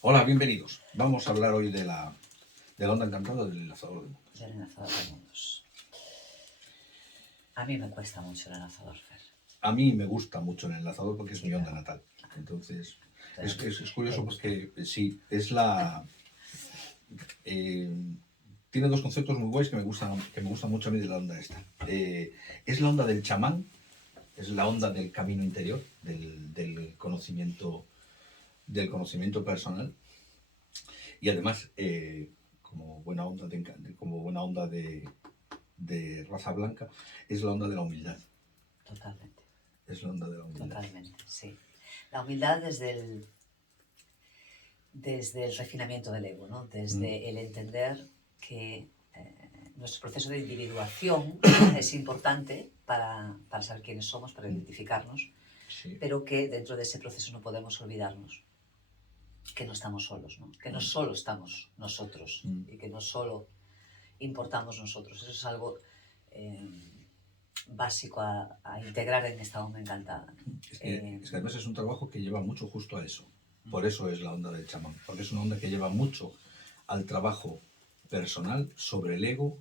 Hola, bienvenidos. Vamos a hablar hoy de la onda encantada del enlazador de mundos. Del enlazador de mundos. A mí me cuesta mucho el enlazador, Fer. A mí me gusta mucho el enlazador porque es mi onda natal. Entonces, es curioso porque sí, es la... eh, tiene dos conceptos muy guays que me gustan mucho a mí de la onda esta. Es la onda del chamán, es la onda del camino interior, del conocimiento personal. Y además, como buena onda de raza blanca, es la onda de la humildad. Totalmente. Es la onda de la humildad. Totalmente, sí. La humildad desde el refinamiento del ego, ¿no? Desde el entender que nuestro proceso de individuación es importante para saber quiénes somos, para identificarnos, Sí. pero que dentro de ese proceso no podemos olvidarnos que no estamos solos, ¿no? Que no solo estamos nosotros y que no solo importamos nosotros. Eso es algo básico a integrar en esta onda encantada. Es que además es un trabajo que lleva mucho justo a eso. Por eso es la onda del chamán. Porque es una onda que lleva mucho al trabajo personal sobre el ego,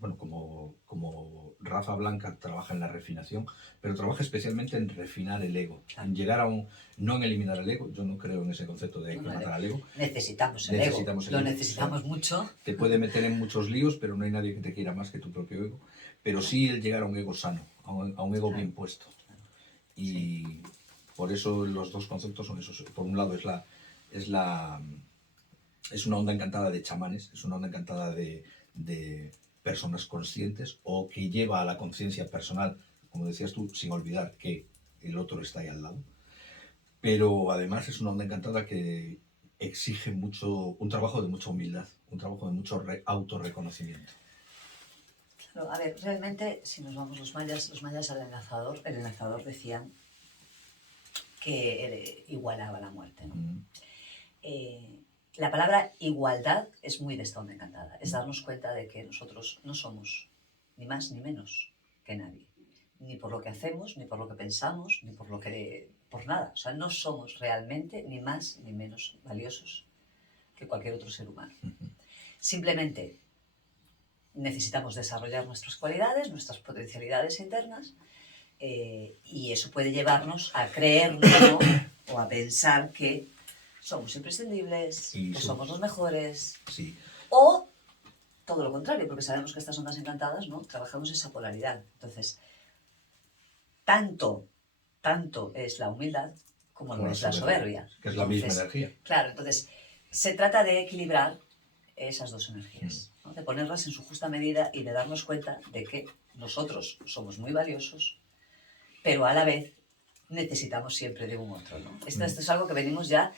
bueno, como Rafa Blanca trabaja en la refinación, pero trabaja especialmente en refinar el ego, en llegar no en eliminar el ego. Yo no creo en ese concepto de hay que matar al ego. Necesitamos el ego, lo necesitamos mucho. Te puede meter en muchos líos, pero no hay nadie que te quiera más que tu propio ego. Pero sí el llegar a un ego sano, a un ego bien puesto. Y por eso los dos conceptos son esos. Por un lado es una onda encantada de chamanes, es una onda encantada de personas conscientes o que lleva a la conciencia personal, como decías tú, sin olvidar que el otro está ahí al lado. Pero además es una onda encantada que exige un trabajo de mucha humildad, un trabajo de mucho autorreconocimiento. Claro, a ver, realmente, si nos vamos los mayas al enlazador, el enlazador decían que igualaba la muerte, ¿no? La palabra igualdad es muy de esta onda encantada, es darnos cuenta de que nosotros no somos ni más ni menos que nadie, ni por lo que hacemos, ni por lo que pensamos, ni por nada. O sea, no somos realmente ni más ni menos valiosos que cualquier otro ser humano. Simplemente necesitamos desarrollar nuestras cualidades, nuestras potencialidades internas, y eso puede llevarnos a creernos, ¿no? O a pensar que somos imprescindibles, que somos los mejores, sí. O todo lo contrario, porque sabemos que estas ondas encantadas, ¿no? Trabajamos esa polaridad. Entonces, tanto es la humildad como lo es la soberbia. Que es la misma energía. Claro, entonces se trata de equilibrar esas dos energías, ¿no? De ponerlas en su justa medida y de darnos cuenta de que nosotros somos muy valiosos, pero a la vez necesitamos siempre de un otro, ¿no? Esto es algo que venimos ya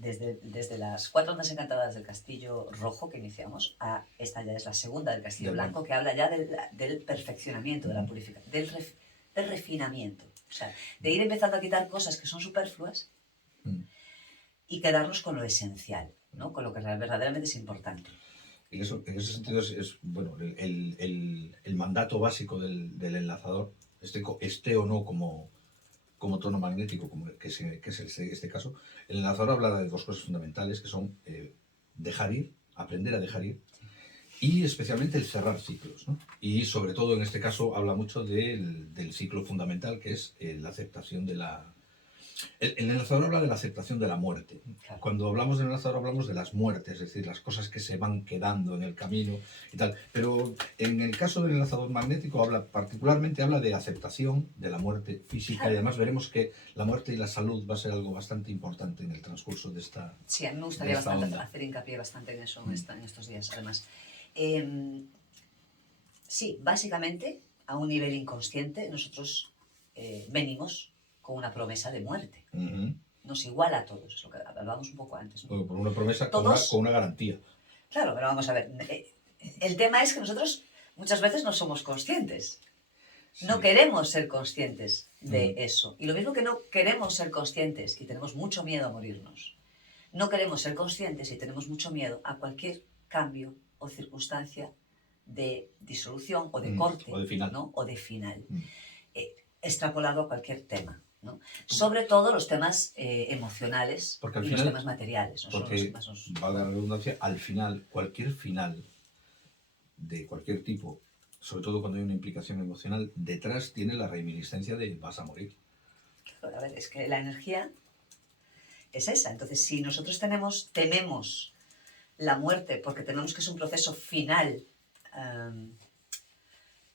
desde las 4 ondas encantadas del Castillo Rojo que iniciamos, esta ya es la segunda del Castillo Blanco, que habla ya del perfeccionamiento, de la purificación, del refinamiento. O sea, de ir empezando a quitar cosas que son superfluas y quedarnos con lo esencial, ¿no? Con lo que verdaderamente es importante. En ese sentido es bueno, el mandato básico del enlazador, esté o no como tono magnético, que es este caso. El enlazador habla de dos cosas fundamentales, que son dejar ir, aprender a dejar ir, y especialmente el cerrar ciclos, ¿no? Y sobre todo en este caso habla mucho del ciclo fundamental, que es la aceptación de la... El enlazador habla de la aceptación de la muerte. Claro. Cuando hablamos del enlazador hablamos de las muertes, es decir, las cosas que se van quedando en el camino y tal. Pero en el caso del enlazador magnético particularmente habla de aceptación de la muerte física. Claro. Y además veremos que la muerte y la salud va a ser algo bastante importante en el transcurso de esta... Sí, a mí me gustaría hacer hincapié bastante en eso en estos días, además. Sí, básicamente, a un nivel inconsciente, nosotros venimos con una promesa de muerte. Nos iguala a todos, es lo que hablábamos un poco antes, ¿no? Por una promesa todos, con una garantía. Claro, pero vamos a ver. El tema es que nosotros muchas veces no somos conscientes. Sí. No queremos ser conscientes de eso. Y lo mismo que no queremos ser conscientes y tenemos mucho miedo a morirnos, no queremos ser conscientes y tenemos mucho miedo a cualquier cambio o circunstancia de disolución o de corte, o de final, ¿no? O de final, extrapolado a cualquier tema. ¿no? Sobre todo los temas emocionales Porque al y final, los temas materiales. ¿No? Son los que porque, más nos... valga la redundancia, al final, cualquier final de cualquier tipo, sobre todo cuando hay una implicación emocional, detrás tiene la reminiscencia de vas a morir. Claro, a ver, es que la energía es esa. Entonces, si nosotros tememos la muerte porque tenemos que es un proceso final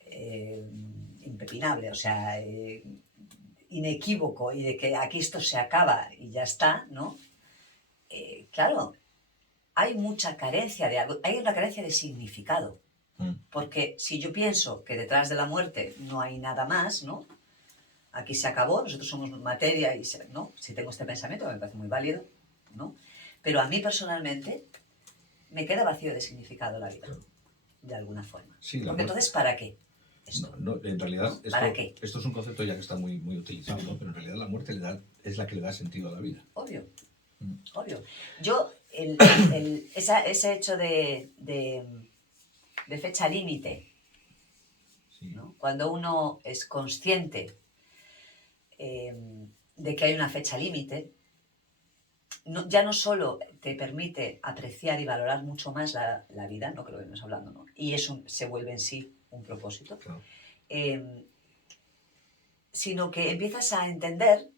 eh, impepinable, o sea, inequívoco y de que aquí esto se acaba y ya está, ¿no? Claro, hay mucha carencia de algo, hay una carencia de significado. Porque si yo pienso que detrás de la muerte no hay nada más, ¿no? Aquí se acabó, nosotros somos materia y, ¿no? Si tengo este pensamiento, me parece muy válido, ¿no? Pero a mí personalmente me queda vacío de significado la vida, de alguna forma. Sí, Porque entonces, ¿para qué? Esto. No, en realidad, ¿No? ¿Para qué? Esto es un concepto ya que está muy, muy utilizado, ¿no? Pero en realidad la muerte es la que le da sentido a la vida. Obvio, obvio. Yo, ese hecho de fecha límite, Sí. ¿no? Cuando uno es consciente de que hay una fecha límite, ya no solo te permite apreciar y valorar mucho más la vida, ¿no? Que lo venimos hablando, ¿no? Y eso se vuelve en sí un propósito, Claro. Sino que empiezas a entender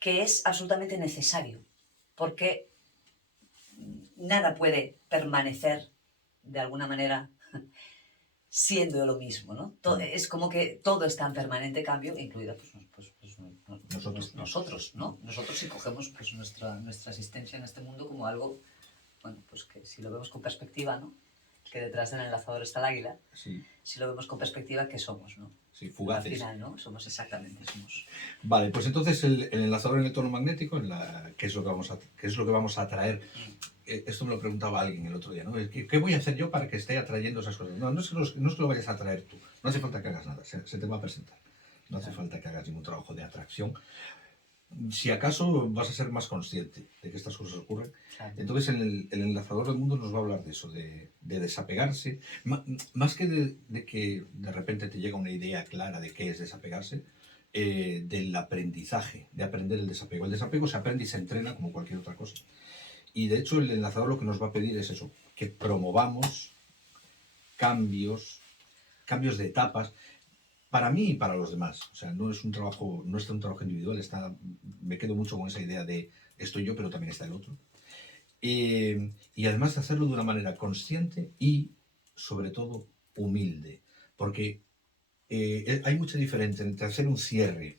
que es absolutamente necesario, porque nada puede permanecer de alguna manera siendo lo mismo, ¿no? Es como que todo está en permanente cambio, incluido nosotros, ¿no? Nosotros si cogemos pues, nuestra existencia en este mundo como algo, bueno, pues que si lo vemos con perspectiva, ¿no? Que detrás del enlazador está el águila, sí. Si lo vemos con perspectiva, ¿qué somos, no? Sí, fugaces. Al final, ¿no? Somos exactamente, somos... Vale, pues entonces el enlazador electromagnético, ¿qué es lo que vamos a atraer? Esto me lo preguntaba alguien el otro día, ¿no? ¿Qué voy a hacer yo para que esté atrayendo esas cosas? No es que lo vayas a atraer tú, no hace falta que hagas nada, se te va a presentar. No hace falta que hagas ningún trabajo de atracción. Si acaso vas a ser más consciente de que estas cosas ocurren. Claro. Entonces el enlazador del mundo nos va a hablar de eso, de desapegarse, más que de que de repente te llega una idea clara de qué es desapegarse, del aprendizaje, de aprender el desapego. El desapego se aprende y se entrena como cualquier otra cosa. Y de hecho el enlazador lo que nos va a pedir es eso, que promovamos cambios de etapas, para mí y para los demás. O sea, no es un trabajo individual, me quedo mucho con esa idea de estoy yo, pero también está el otro. Y además de hacerlo de una manera consciente y, sobre todo, humilde. Porque hay mucha diferencia entre hacer un cierre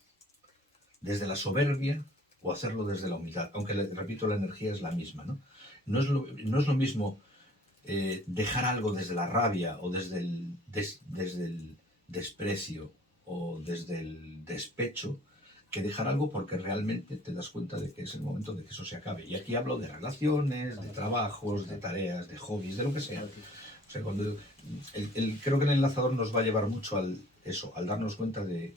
desde la soberbia o hacerlo desde la humildad. Aunque, repito, la energía es la misma, ¿no? No es lo mismo dejar algo desde la rabia o desde el desprecio o desde el despecho que dejar algo porque realmente te das cuenta de que es el momento de que eso se acabe. Y aquí hablo de relaciones, de trabajos, de tareas, de hobbies, de lo que sea. O sea, creo que el enlazador nos va a llevar mucho al darnos cuenta de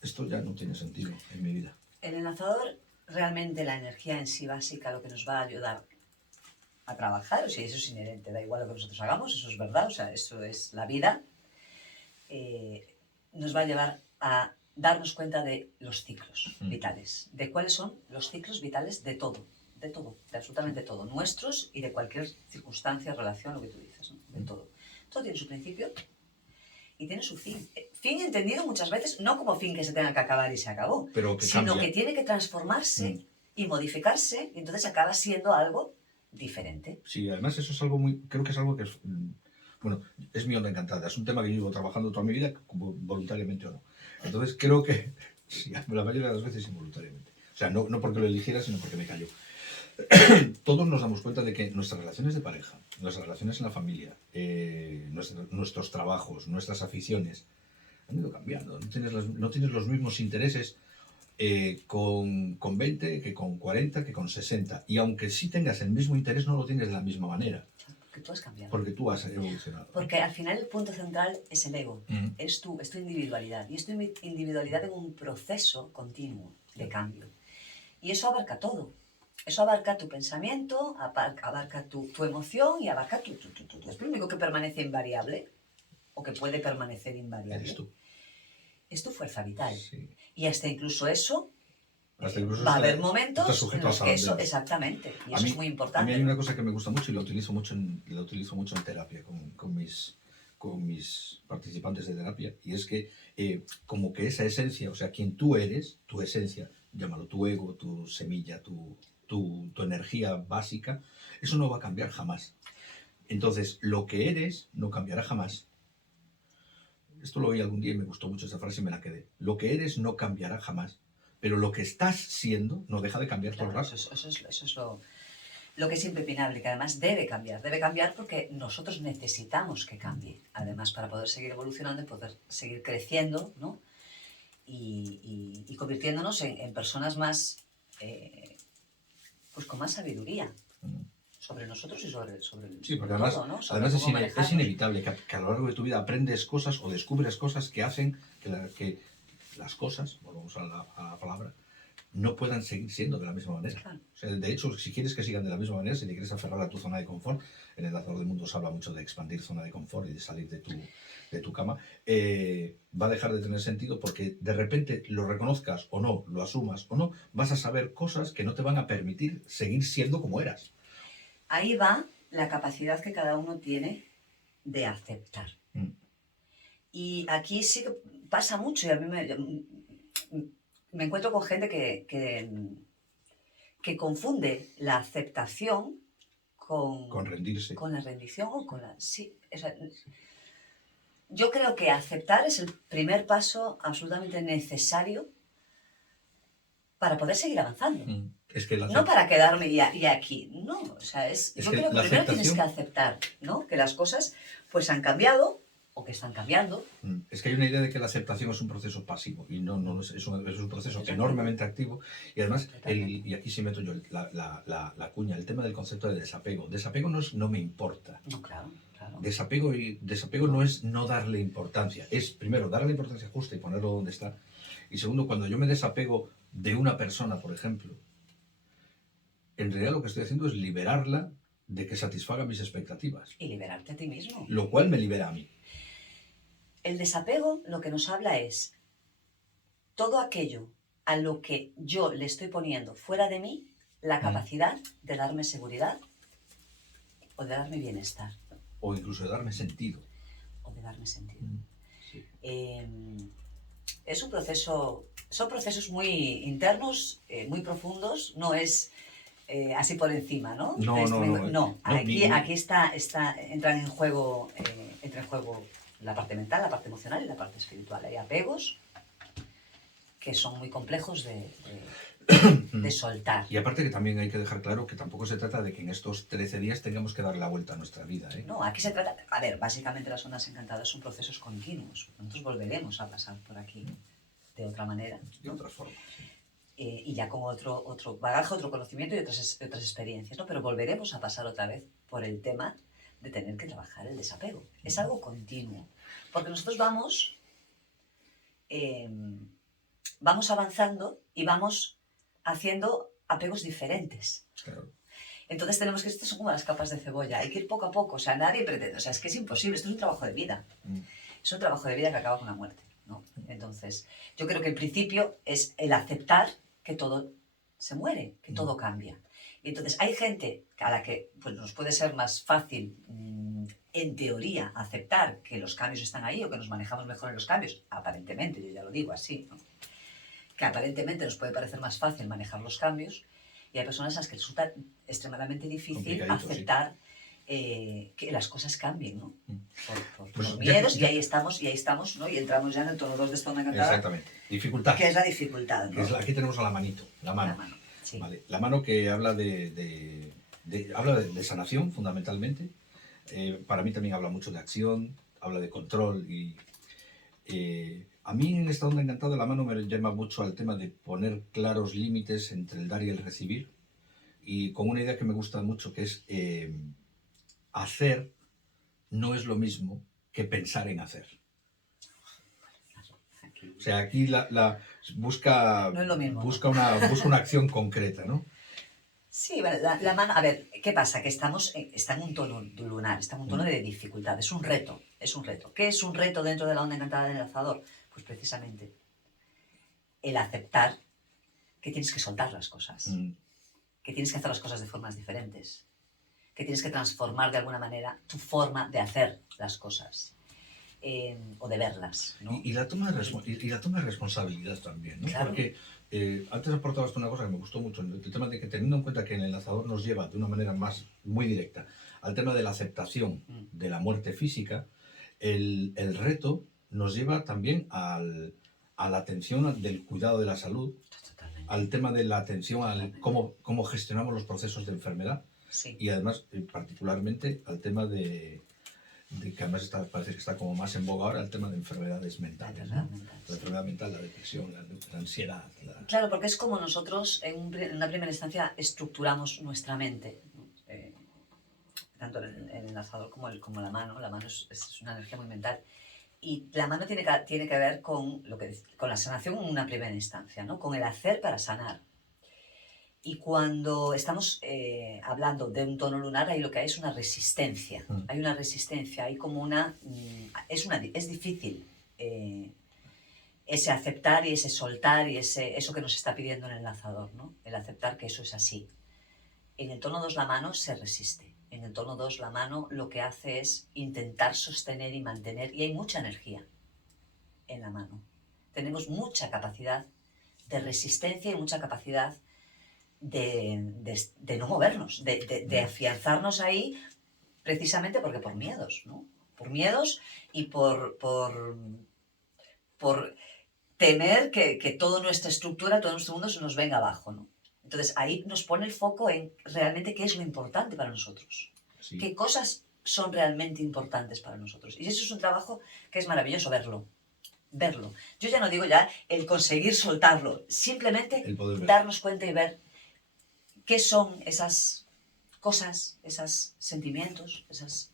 esto ya no tiene sentido en mi vida. El enlazador, realmente la energía en sí básica, lo que nos va a ayudar a trabajar, o sea, eso es inherente, da igual lo que nosotros hagamos, eso es verdad, o sea, eso es la vida, nos va a llevar a darnos cuenta de los ciclos vitales, de cuáles son los ciclos vitales de todo, de absolutamente todo, nuestros y de cualquier circunstancia, relación, lo que tú dices, ¿no? De todo. Todo tiene su principio y tiene su fin. Fin entendido muchas veces no como fin que se tenga que acabar y se acabó, sino que tiene que transformarse y modificarse y entonces acaba siendo algo diferente. Sí, además eso es creo que es algo que es, bueno, es mi onda encantada, es un tema que yo llevo trabajando toda mi vida, voluntariamente o no. Entonces creo que, sí, la mayoría de las veces involuntariamente. O sea, no porque lo eligiera, sino porque me cayó. Todos nos damos cuenta de que nuestras relaciones de pareja, nuestras relaciones en la familia, nuestros trabajos, nuestras aficiones, han ido cambiando. No tienes los mismos intereses con 20 que con 40, que con 60. Y aunque sí tengas el mismo interés, no lo tienes de la misma manera. Porque tú has cambiado. Porque tú has evolucionado. Porque al final el punto central es el ego. Es tu individualidad. Y es tu individualidad en un proceso continuo de cambio. Y eso abarca todo. Eso abarca tu pensamiento, abarca tu emoción y abarca tu. Es lo único que permanece invariable o que puede permanecer invariable. Eres tú. es tu fuerza vital. Sí. Y hasta incluso eso, Hasta incluso va a está- haber momentos está sujeto en los a que eso, zarandeos. exactamente, y A eso mí- es muy A mí importante. hay una cosa que me gusta mucho y lo utilizo mucho en terapia con mis participantes de terapia, y es que como que esa esencia, o sea, quien tú eres, tu esencia, llámalo tu ego, tu semilla, tu energía básica, eso no va a cambiar jamás. Entonces, lo que eres no cambiará jamás. Esto lo oí algún día y me gustó mucho esa frase y me la quedé. Lo que eres no cambiará jamás, pero lo que estás siendo no deja de cambiar todo el Claro, rato. eso es lo que es impepinable, que además debe cambiar porque nosotros necesitamos que cambie, además para poder seguir evolucionando y poder seguir creciendo, ¿no? Y convirtiéndonos en personas más, pues con más sabiduría sobre nosotros y sobre Sí, porque además, todo, ¿no? Sobre además cómo es manejarnos. inevitable que a lo largo de tu vida aprendes cosas o descubres cosas que hacen que las cosas, volvamos a la palabra, no puedan seguir siendo de la misma manera. Claro. O sea, de hecho, si quieres que sigan de la misma manera, si te quieres aferrar a tu zona de confort, en el Hacedor de Mundos se habla mucho de expandir zona de confort y de salir de tu cama, va a dejar de tener sentido porque de repente lo reconozcas o no, lo asumas o no, vas a saber cosas que no te van a permitir seguir siendo como eras. Ahí va la capacidad que cada uno tiene de aceptar. Y aquí sí que pasa mucho y a mí me encuentro con gente que confunde la aceptación Con rendirse. con la rendición o con la... Sí, o sea, yo creo que aceptar es el primer paso absolutamente necesario para poder seguir avanzando. Es que No para quedarme y aquí, no. O sea, yo creo que primero tienes que aceptar, ¿no? Que las cosas pues han cambiado o que están cambiando. Es que hay una idea de que la aceptación es un proceso pasivo y no es un proceso enormemente activo y además, y aquí sí meto yo la cuña, el tema del concepto de desapego. Desapego no es no me importa. No, claro. Desapego no es no darle importancia, es primero darle importancia justa y ponerlo donde está. Y segundo, cuando yo me desapego de una persona, por ejemplo, en realidad lo que estoy haciendo es liberarla de que satisfaga mis expectativas. Y liberarte a ti mismo. Lo cual me libera a mí. El desapego lo que nos habla es todo aquello a lo que yo le estoy poniendo fuera de mí la capacidad de darme seguridad o de darme bienestar. O incluso de darme sentido. Sí. Es un proceso, son procesos muy internos, muy profundos, no es así por encima, ¿no? No. Aquí entran en juego la parte mental, la parte emocional y la parte espiritual. Hay apegos que son muy complejos de soltar. Y aparte que también hay que dejar claro que tampoco se trata de que en estos 13 días tengamos que dar la vuelta a nuestra vida, ¿eh? No, aquí se trata... A ver, básicamente las ondas encantadas son procesos continuos. Nosotros volveremos a pasar por aquí de otra manera, ¿no? De otras formas. Y ya con otro bagaje, otro conocimiento y otras experiencias, ¿no? Pero volveremos a pasar otra vez por el tema de tener que trabajar el desapego. Es algo continuo. Porque nosotros vamos avanzando y vamos haciendo apegos diferentes. Claro. Entonces tenemos que, estas son como las capas de cebolla, hay que ir poco a poco, o sea, nadie pretende, o sea, es que es imposible, esto es un trabajo de vida, es un trabajo de vida que acaba con la muerte, ¿no? Entonces, yo creo que el principio es el aceptar que todo se muere, que todo cambia. Y entonces hay gente a la que pues, nos puede ser más fácil, en teoría, aceptar que los cambios están ahí o que nos manejamos mejor en los cambios, aparentemente, yo ya lo digo así, ¿no? Que aparentemente nos puede parecer más fácil manejar los cambios, y hay personas a las que resulta extremadamente difícil aceptar que las cosas cambien, ¿no? Por miedos, y ahí estamos, ¿no? Y entramos ya en el tono 2 de esta onda encantada. Exactamente. Dificultad. Que es la dificultad, ¿no? Aquí tenemos a la mano. Sí. Vale. La mano que habla de sanación, fundamentalmente. Para mí también habla mucho de acción, habla de control y... a mí en esta onda encantada la mano me llama mucho al tema de poner claros límites entre el dar y el recibir, y con una idea que me gusta mucho, que es hacer no es lo mismo que pensar en hacer. O sea, aquí busca una acción concreta, ¿no? Sí, bueno, la mano, a ver, ¿qué pasa? Que está en un tono lunar, está en un tono de dificultad, es un reto. ¿Qué es un reto dentro de la onda encantada del lanzador? Pues precisamente el aceptar que tienes que soltar las cosas, que tienes que hacer las cosas de formas diferentes, que tienes que transformar de alguna manera tu forma de hacer las cosas o de verlas, ¿no? Y la toma de responsabilidad también, ¿no? Claro. Porque antes aportabas tú una cosa que me gustó mucho, el tema de que teniendo en cuenta que el enlazador nos lleva de una manera muy directa al tema de la aceptación de la muerte física, el reto nos lleva también a la atención del cuidado de la salud, Totalmente. al tema de la atención al cómo gestionamos los procesos de enfermedad Sí. y además particularmente al tema de que además parece que está como más en boga ahora el tema de enfermedades mentales, ¿no? La enfermedad mental, la depresión, la ansiedad. Claro, porque es como nosotros en una primera instancia estructuramos nuestra mente, ¿no? Tanto el enlazador como la mano. La mano es una energía muy mental. Y la mano tiene que ver con la sanación en una primera instancia, ¿no? Con el hacer para sanar. Y cuando estamos hablando de un tono lunar, ahí lo que hay es una resistencia. Hay una resistencia, hay como es difícil ese aceptar y ese soltar y eso que nos está pidiendo el enlazador, ¿no? El aceptar que eso es así. En el tono 2 la mano se resiste. En el tono 2 la mano lo que hace es intentar sostener y mantener, y hay mucha energía en la mano. Tenemos mucha capacidad de resistencia y mucha capacidad de no movernos, de afianzarnos ahí, precisamente porque por miedos, ¿no? Por miedos y por temer que toda nuestra estructura, todo nuestro mundo se nos venga abajo, ¿no? Entonces ahí nos pone el foco en realmente qué es lo importante para nosotros, Sí. qué cosas son realmente importantes para nosotros. Y eso es un trabajo que es maravilloso verlo. Yo ya no digo ya el conseguir soltarlo, simplemente darnos cuenta y ver qué son esas cosas, esos sentimientos, esas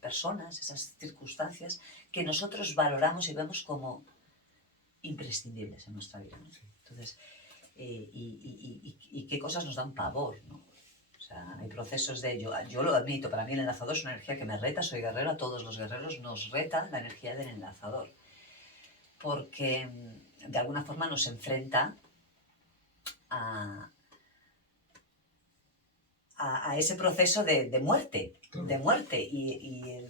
personas, esas circunstancias que nosotros valoramos y vemos como imprescindibles en nuestra vida, ¿no? Entonces, y qué cosas nos dan pavor, ¿no? O sea, hay procesos de yo lo admito, para mí el enlazador es una energía que me reta, soy guerrero, a todos los guerreros nos reta la energía del enlazador, porque de alguna forma nos enfrenta a ese proceso de muerte, claro. de muerte, y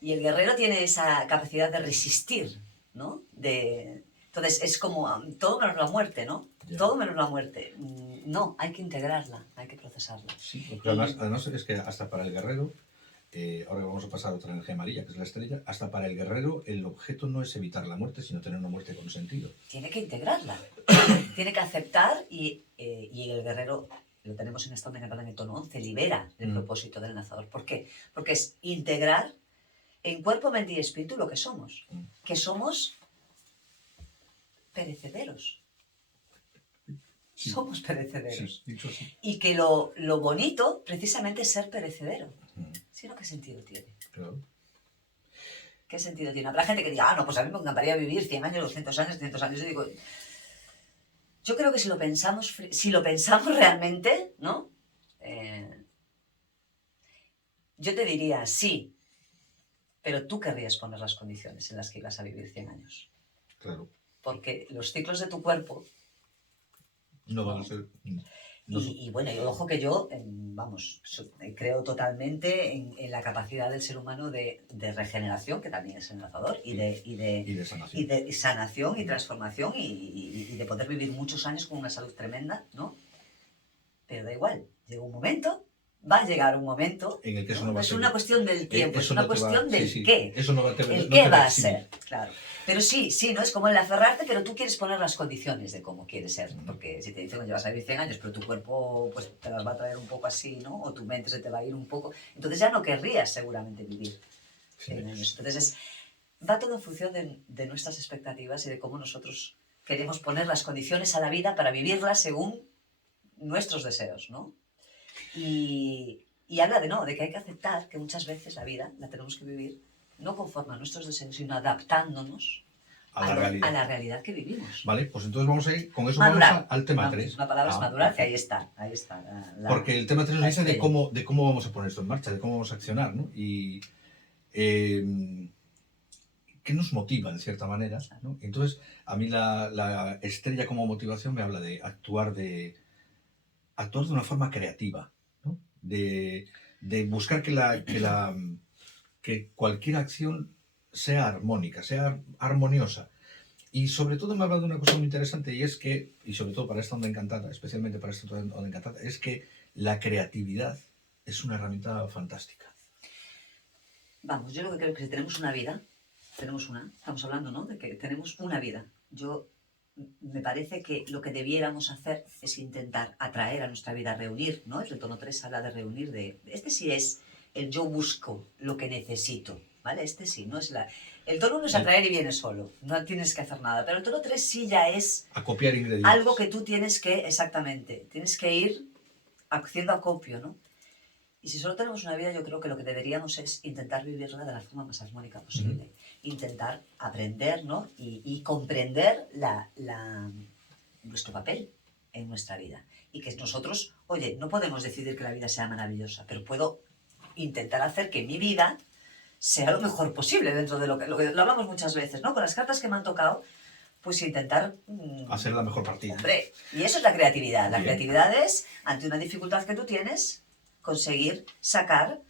el guerrero tiene esa capacidad de resistir, ¿no? Entonces es como todo menos la muerte, ¿no? Yeah. Todo menos la muerte. No, hay que integrarla, hay que procesarla. Sí, porque además es que hasta para el guerrero, ahora vamos a pasar a otra energía amarilla, que es la estrella, hasta para el guerrero el objeto no es evitar la muerte, sino tener una muerte con sentido. Tiene que integrarla, tiene que aceptar y el guerrero, lo tenemos en esta onda en el tono 11, libera el propósito del enlazador. ¿Por qué? Porque es integrar en cuerpo, mente y espíritu lo que somos. Que somos perecederos. Sí. Somos perecederos. Sí, sí. Y que lo bonito, precisamente, es ser perecedero. ¿Sí, no? ¿Qué sentido tiene? Claro. ¿Qué sentido tiene? Habrá gente que diga, no, pues a mí me encantaría vivir 100 años, 200 años, 300 años. Yo digo, yo creo que si lo pensamos realmente, ¿no? Yo te diría, sí, pero tú querrías poner las condiciones en las que ibas a vivir 100 años. Claro. Porque los ciclos de tu cuerpo no van a ser... Y bueno, y ojo que yo, creo totalmente en la capacidad del ser humano de regeneración, que también es enlazador, y de sanación. Y de sanación y transformación y de poder vivir muchos años con una salud tremenda, ¿no? Pero da igual, va a llegar un momento en el que eso no va a ser. Es una cuestión del tiempo, es una cuestión del qué. Eso no va a el qué va a ser, claro. Pero sí, no es como el aferrarte, pero tú quieres poner las condiciones de cómo quieres ser. Porque si te dicen, oye, vas a vivir 100 años, pero tu cuerpo pues te las va a traer un poco así, ¿no? O tu mente se te va a ir un poco. Entonces ya no querrías seguramente vivir 100 años. Entonces va todo en función de nuestras expectativas y de cómo nosotros queremos poner las condiciones a la vida para vivirla según nuestros deseos, ¿no? Y habla de que hay que aceptar que muchas veces la vida la tenemos que vivir no conforme a nuestros deseos, sino adaptándonos a la realidad que vivimos. Vale, pues entonces vamos a ir, con eso madurar. Vamos al tema 3. La palabra es madurar, que ahí está. Porque el tema 3 nos dice de cómo vamos a poner esto en marcha, de cómo vamos a accionar, ¿no? Y que nos motiva en cierta manera, ¿no? Entonces, a mí la estrella como motivación me habla de actuar de una forma creativa, ¿no? De buscar que cualquier acción sea armónica, sea armoniosa. Y sobre todo me habla de una cosa muy interesante, y es que, y sobre todo para esta onda encantada, especialmente para esta onda encantada, es que la creatividad es una herramienta fantástica. Vamos, yo lo que creo es que si tenemos una vida, estamos hablando, ¿no? De que tenemos una vida. Me parece que lo que debiéramos hacer es intentar atraer a nuestra vida, reunir, ¿no? El tono 3 habla de reunir, este sí es el yo busco lo que necesito, ¿vale? Este sí, no es el tono 1 es atraer y viene solo, no tienes que hacer nada, pero el tono 3 sí ya es acopiar ingredientes. Algo que tú tienes que, exactamente, tienes que ir haciendo acopio, ¿no? Y si solo tenemos una vida, yo creo que lo que deberíamos es intentar vivirla de la forma más armónica posible. Intentar aprender, ¿no? Y comprender nuestro papel en nuestra vida. Y que nosotros, oye, no podemos decidir que la vida sea maravillosa, pero puedo intentar hacer que mi vida sea lo mejor posible dentro de lo que lo hablamos muchas veces, ¿no? Con las cartas que me han tocado, pues intentar hacer la mejor partida. Hombre, y eso es la creatividad. La creatividad es, ante una dificultad que tú tienes, conseguir sacar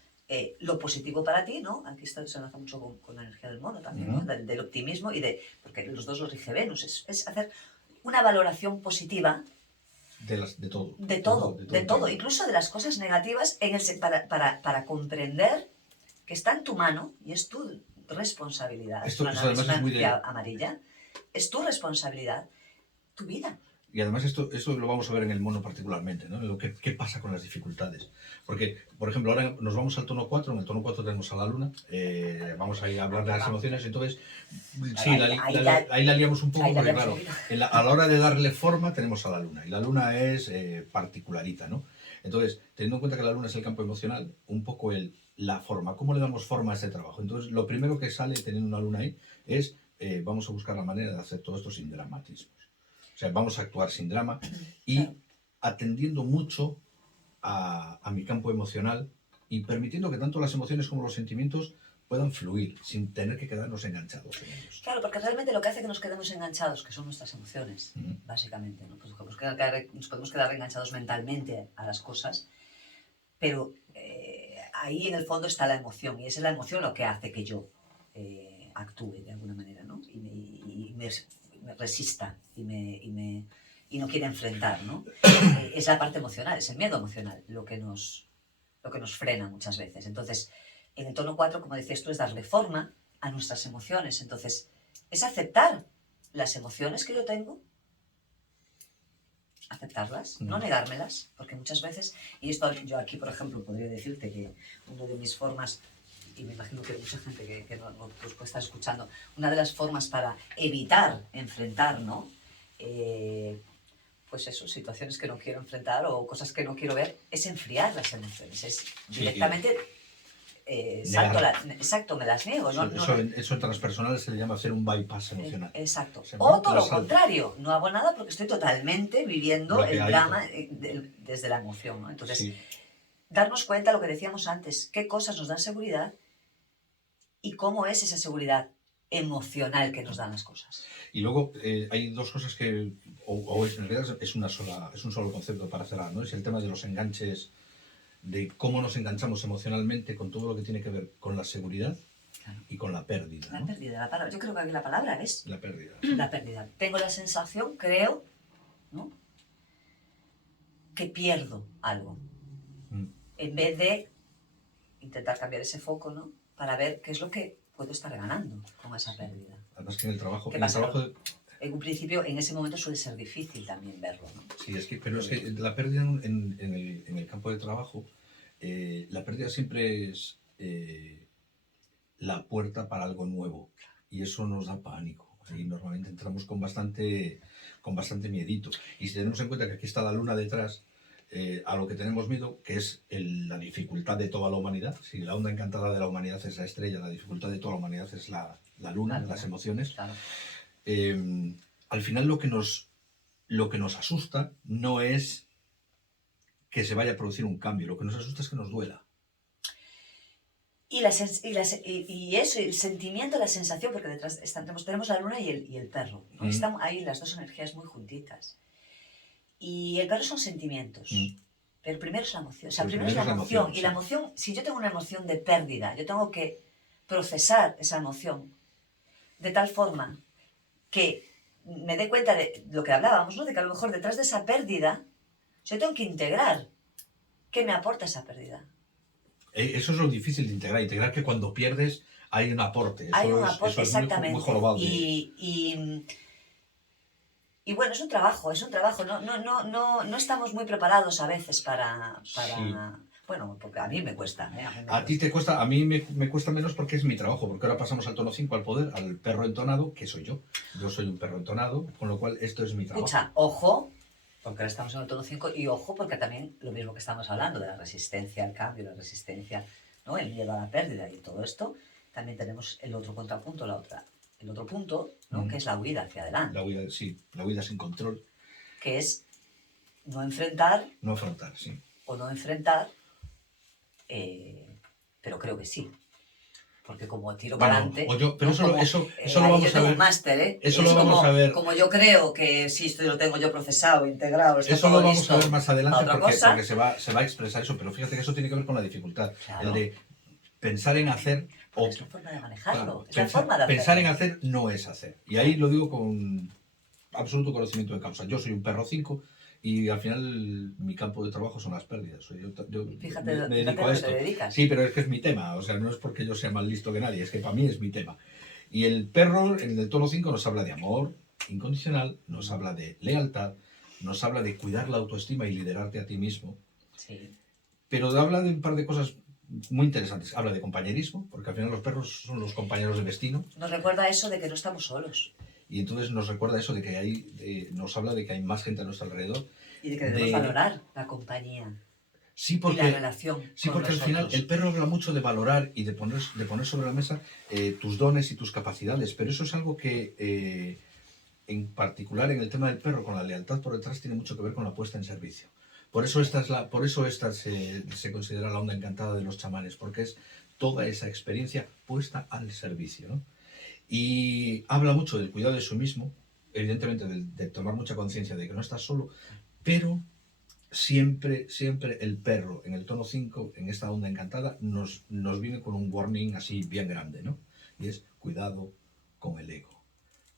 lo positivo para ti, ¿no? Aquí se enlaza mucho con la energía del mono también, ¿no? Del optimismo porque los dos lo rige Venus. Es hacer una valoración positiva de todo. De todo. Incluso de las cosas negativas para comprender que está en tu mano y es tu responsabilidad. Esto es además una es muy energía amarilla. Es tu responsabilidad, tu vida. Y además esto lo vamos a ver en el mono particularmente, ¿no? ¿Qué pasa con las dificultades? Porque, por ejemplo, ahora nos vamos al tono 4, en el tono 4 tenemos a la luna, vamos a ir a hablar de las emociones, entonces, sí, ahí la liamos un poco, porque claro, a la hora de darle forma tenemos a la luna, y la luna es particularita, ¿no? Entonces, teniendo en cuenta que la luna es el campo emocional, un poco la forma, ¿cómo le damos forma a ese trabajo? Entonces, lo primero que sale teniendo una luna ahí es, vamos a buscar la manera de hacer todo esto sin dramatismos. O sea, vamos a actuar sin drama y atendiendo mucho a mi campo emocional y permitiendo que tanto las emociones como los sentimientos puedan fluir sin tener que quedarnos enganchados en ellos. Claro, porque realmente lo que hace que nos quedemos enganchados, que son nuestras emociones, básicamente, ¿no? Pues nos podemos quedar enganchados mentalmente a las cosas, pero ahí en el fondo está la emoción, y esa es la emoción lo que hace que yo actúe de alguna manera, ¿no? Y me resista y no quiere enfrentar, ¿no? Es la parte emocional, es el miedo emocional lo que nos frena muchas veces. Entonces, en el tono 4, como decías tú, es darle forma a nuestras emociones. Entonces, es aceptar las emociones que yo tengo, aceptarlas, no negármelas, porque muchas veces, y esto yo aquí, por ejemplo, podría decirte que una de mis formas, y me imagino que mucha gente que no pues puede estar escuchando, una de las formas para evitar enfrentar, ¿no? Pues eso, situaciones que no quiero enfrentar o cosas que no quiero ver, es enfriar las emociones, es directamente... exacto, me las niego. Eso en transpersonal se le llama hacer un bypass emocional. Exacto. O todo lo contrario, no hago nada porque estoy totalmente viviendo el drama desde la emoción, ¿no? Entonces, darnos cuenta, lo que decíamos antes, qué cosas nos dan seguridad y cómo es esa seguridad emocional que nos dan las cosas. Y luego hay dos cosas que, en realidad es un solo concepto para cerrar, ¿no? Es el tema de los enganches, de cómo nos enganchamos emocionalmente con todo lo que tiene que ver con la seguridad y con la pérdida. La pérdida, la palabra. Yo creo que aquí la palabra es... La pérdida. La pérdida. Tengo la sensación, creo, ¿no?, que pierdo algo. En vez de intentar cambiar ese foco, ¿no?, para ver qué es lo que puedo estar ganando con esa pérdida. Además que en el trabajo... En un principio, en ese momento suele ser difícil también verlo, ¿no? Sí, pero es que la pérdida en el campo de trabajo, la pérdida siempre es la puerta para algo nuevo, y eso nos da pánico. Ahí normalmente entramos con bastante miedito. Y si tenemos en cuenta que aquí está la luna detrás, a lo que tenemos miedo, que es la dificultad de toda la humanidad. Si la onda encantada de la humanidad es la estrella, la dificultad de toda la humanidad es la luna, las emociones. Claro. Al final lo que nos asusta no es que se vaya a producir un cambio, lo que nos asusta es que nos duela. Y eso, el sentimiento, la sensación, porque detrás tenemos la luna y el perro, ¿no? Están ahí las dos energías muy juntitas. Y el perro son sentimientos, pero primero es la emoción. O sea, primero es la emoción. Y la emoción, si yo tengo una emoción de pérdida, yo tengo que procesar esa emoción de tal forma que me dé cuenta de lo que hablábamos, ¿no? De que a lo mejor detrás de esa pérdida, yo tengo que integrar qué me aporta esa pérdida. Eso es lo difícil de integrar. Integrar que cuando pierdes hay un aporte. Hay un aporte, eso es exactamente. muy jorobado. Y bueno, es un trabajo. No estamos muy preparados a veces para Sí. bueno, porque a mí me cuesta. A ti te cuesta, a mí me cuesta menos porque es mi trabajo, porque ahora pasamos al tono 5, al poder, al perro entonado, que soy yo. Yo soy un perro entonado, con lo cual esto es mi trabajo. Escucha, ojo, porque ahora estamos en el tono 5, y ojo, porque también lo mismo que estamos hablando de la resistencia al cambio, la resistencia, ¿no? El miedo a la pérdida y todo esto, también tenemos el otro contrapunto, el otro punto, ¿no? Que es la huida hacia adelante. La huida, sí, la huida sin control. Que es no enfrentar. No afrontar, sí. O no enfrentar, pero creo que sí. Porque como tiro para adelante. Pero ¿no? eso lo vamos a ver. Yo tengo un máster, ¿eh? Eso lo vamos a ver. Como yo creo que sí, esto lo tengo yo procesado, integrado. Eso lo vamos a ver más adelante porque se va a expresar eso. Pero fíjate que eso tiene que ver con la dificultad. Claro. El de pensar en hacer. Es la forma de manejarlo. Es la forma de hacerlo. Pensar en hacer no es hacer. Y ahí lo digo con absoluto conocimiento de causa. Yo soy un perro 5. Y al final mi campo de trabajo son las pérdidas. Yo fíjate, me dedico a esto. Te dedicas. Sí, pero es que es mi tema. O sea, no es porque yo sea más listo que nadie, es que para mí es mi tema. Y el perro, en el tono 5, nos habla de amor incondicional, nos habla de lealtad, nos habla de cuidar la autoestima y liderarte a ti mismo. Sí. Pero habla de un par de cosas muy interesantes. Habla de compañerismo, porque al final los perros son los compañeros de destino. Nos recuerda eso de que no estamos solos. Y entonces nos recuerda eso de que nos habla de que hay más gente a nuestro alrededor. Y de que debemos valorar la compañía. Sí, porque, y la relación. Sí, porque al final el perro habla mucho de valorar y de poner sobre la mesa tus dones y tus capacidades. Pero eso es algo que, en particular en el tema del perro, con la lealtad por detrás, tiene mucho que ver con la puesta en servicio. Por eso esta se considera la onda encantada de los chamanes, porque es toda esa experiencia puesta al servicio, ¿no? Y habla mucho del cuidado de sí mismo, evidentemente de tomar mucha conciencia de que no estás solo, pero siempre el perro en el tono 5, en esta onda encantada, nos viene con un warning así bien grande, ¿no? Y es cuidado con el ego.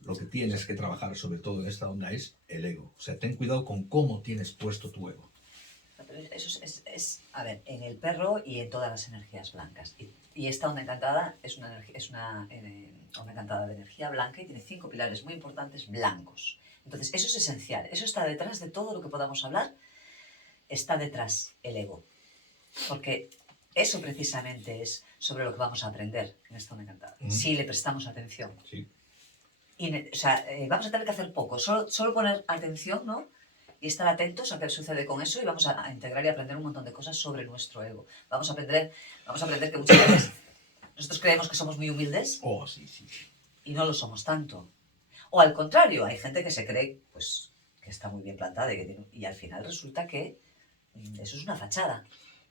Lo que tienes que trabajar sobre todo en esta onda es el ego. O sea, ten cuidado con cómo tienes puesto tu ego. Eso a ver, en el perro y en todas las energías blancas. Y esta onda encantada es una onda encantada de energía blanca y tiene 5 pilares muy importantes blancos. Entonces, eso es esencial. Eso está detrás de todo lo que podamos hablar. Está detrás el ego. Porque eso precisamente es sobre lo que vamos a aprender en esta onda encantada. Si le prestamos atención. Sí. Vamos a tener que hacer poco. Solo poner atención, ¿no? Y estar atentos a qué sucede con eso y vamos a integrar y aprender un montón de cosas sobre nuestro ego. Vamos a aprender que muchas veces nosotros creemos que somos muy humildes. Oh, sí. Y no lo somos tanto. O al contrario, hay gente que se cree pues, que está muy bien plantada y al final resulta que eso es una fachada.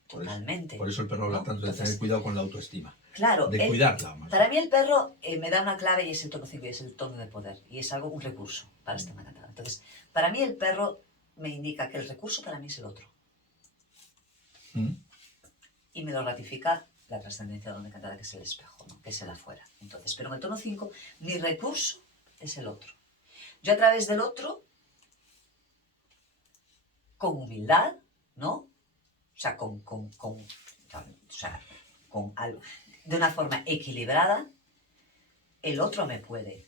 Totalmente. Por eso el perro habla tanto de tener cuidado con la autoestima. Claro. De cuidarla más. Para mí el perro me da una clave y es el tono 5 y es el tono de poder. Y es un recurso para esta encantada. Entonces, para mí el perro me indica que el recurso para mí es el otro. Y me lo ratifica la trascendencia de la encantada, que es el espejo, ¿no? Que es el afuera. Entonces, pero en el tono 5, mi recurso es el otro. Yo a través del otro, con humildad, ¿no? O sea, de una forma equilibrada, el otro me puede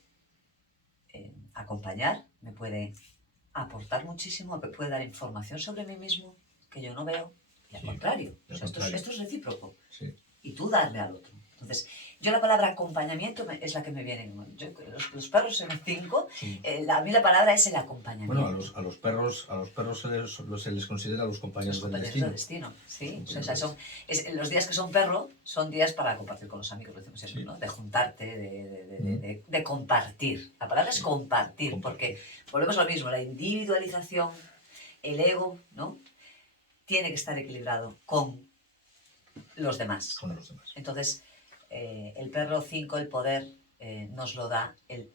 acompañar, me puede aportar muchísimo, me puede dar información sobre mí mismo que yo no veo, y al contrario. Esto es recíproco. Sí. Y tú darle al otro. Entonces, yo la palabra acompañamiento es la que me viene. Los perros en el 5, sí. A mí la palabra es el acompañamiento. Bueno, a los perros se les considera los compañeros del destino. Sí. O sea, los días que son perro son días para compartir con los amigos, lo decimos siempre, ¿no? De juntarte, de compartir. La palabra es compartir, porque volvemos a lo mismo, la individualización, el ego, ¿no? Tiene que estar equilibrado con los demás. con los demás. Entonces, el perro 5, el poder, nos lo da el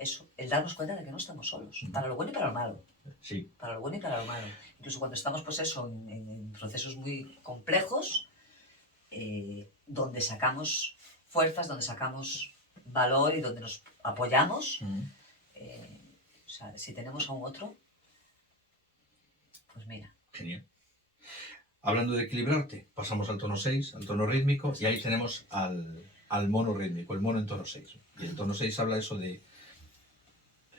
darnos cuenta de que no estamos solos, para lo bueno y para lo malo. Sí, Para lo bueno y para lo malo. Incluso cuando estamos, pues eso, en procesos muy complejos, donde sacamos fuerzas, donde sacamos valor y donde nos apoyamos, o sea, si tenemos a un otro, pues mira. genial. Hablando de equilibrarte, pasamos al tono 6, al tono rítmico, y ahí tenemos al mono rítmico, el mono en tono 6. Y el tono 6 habla eso de...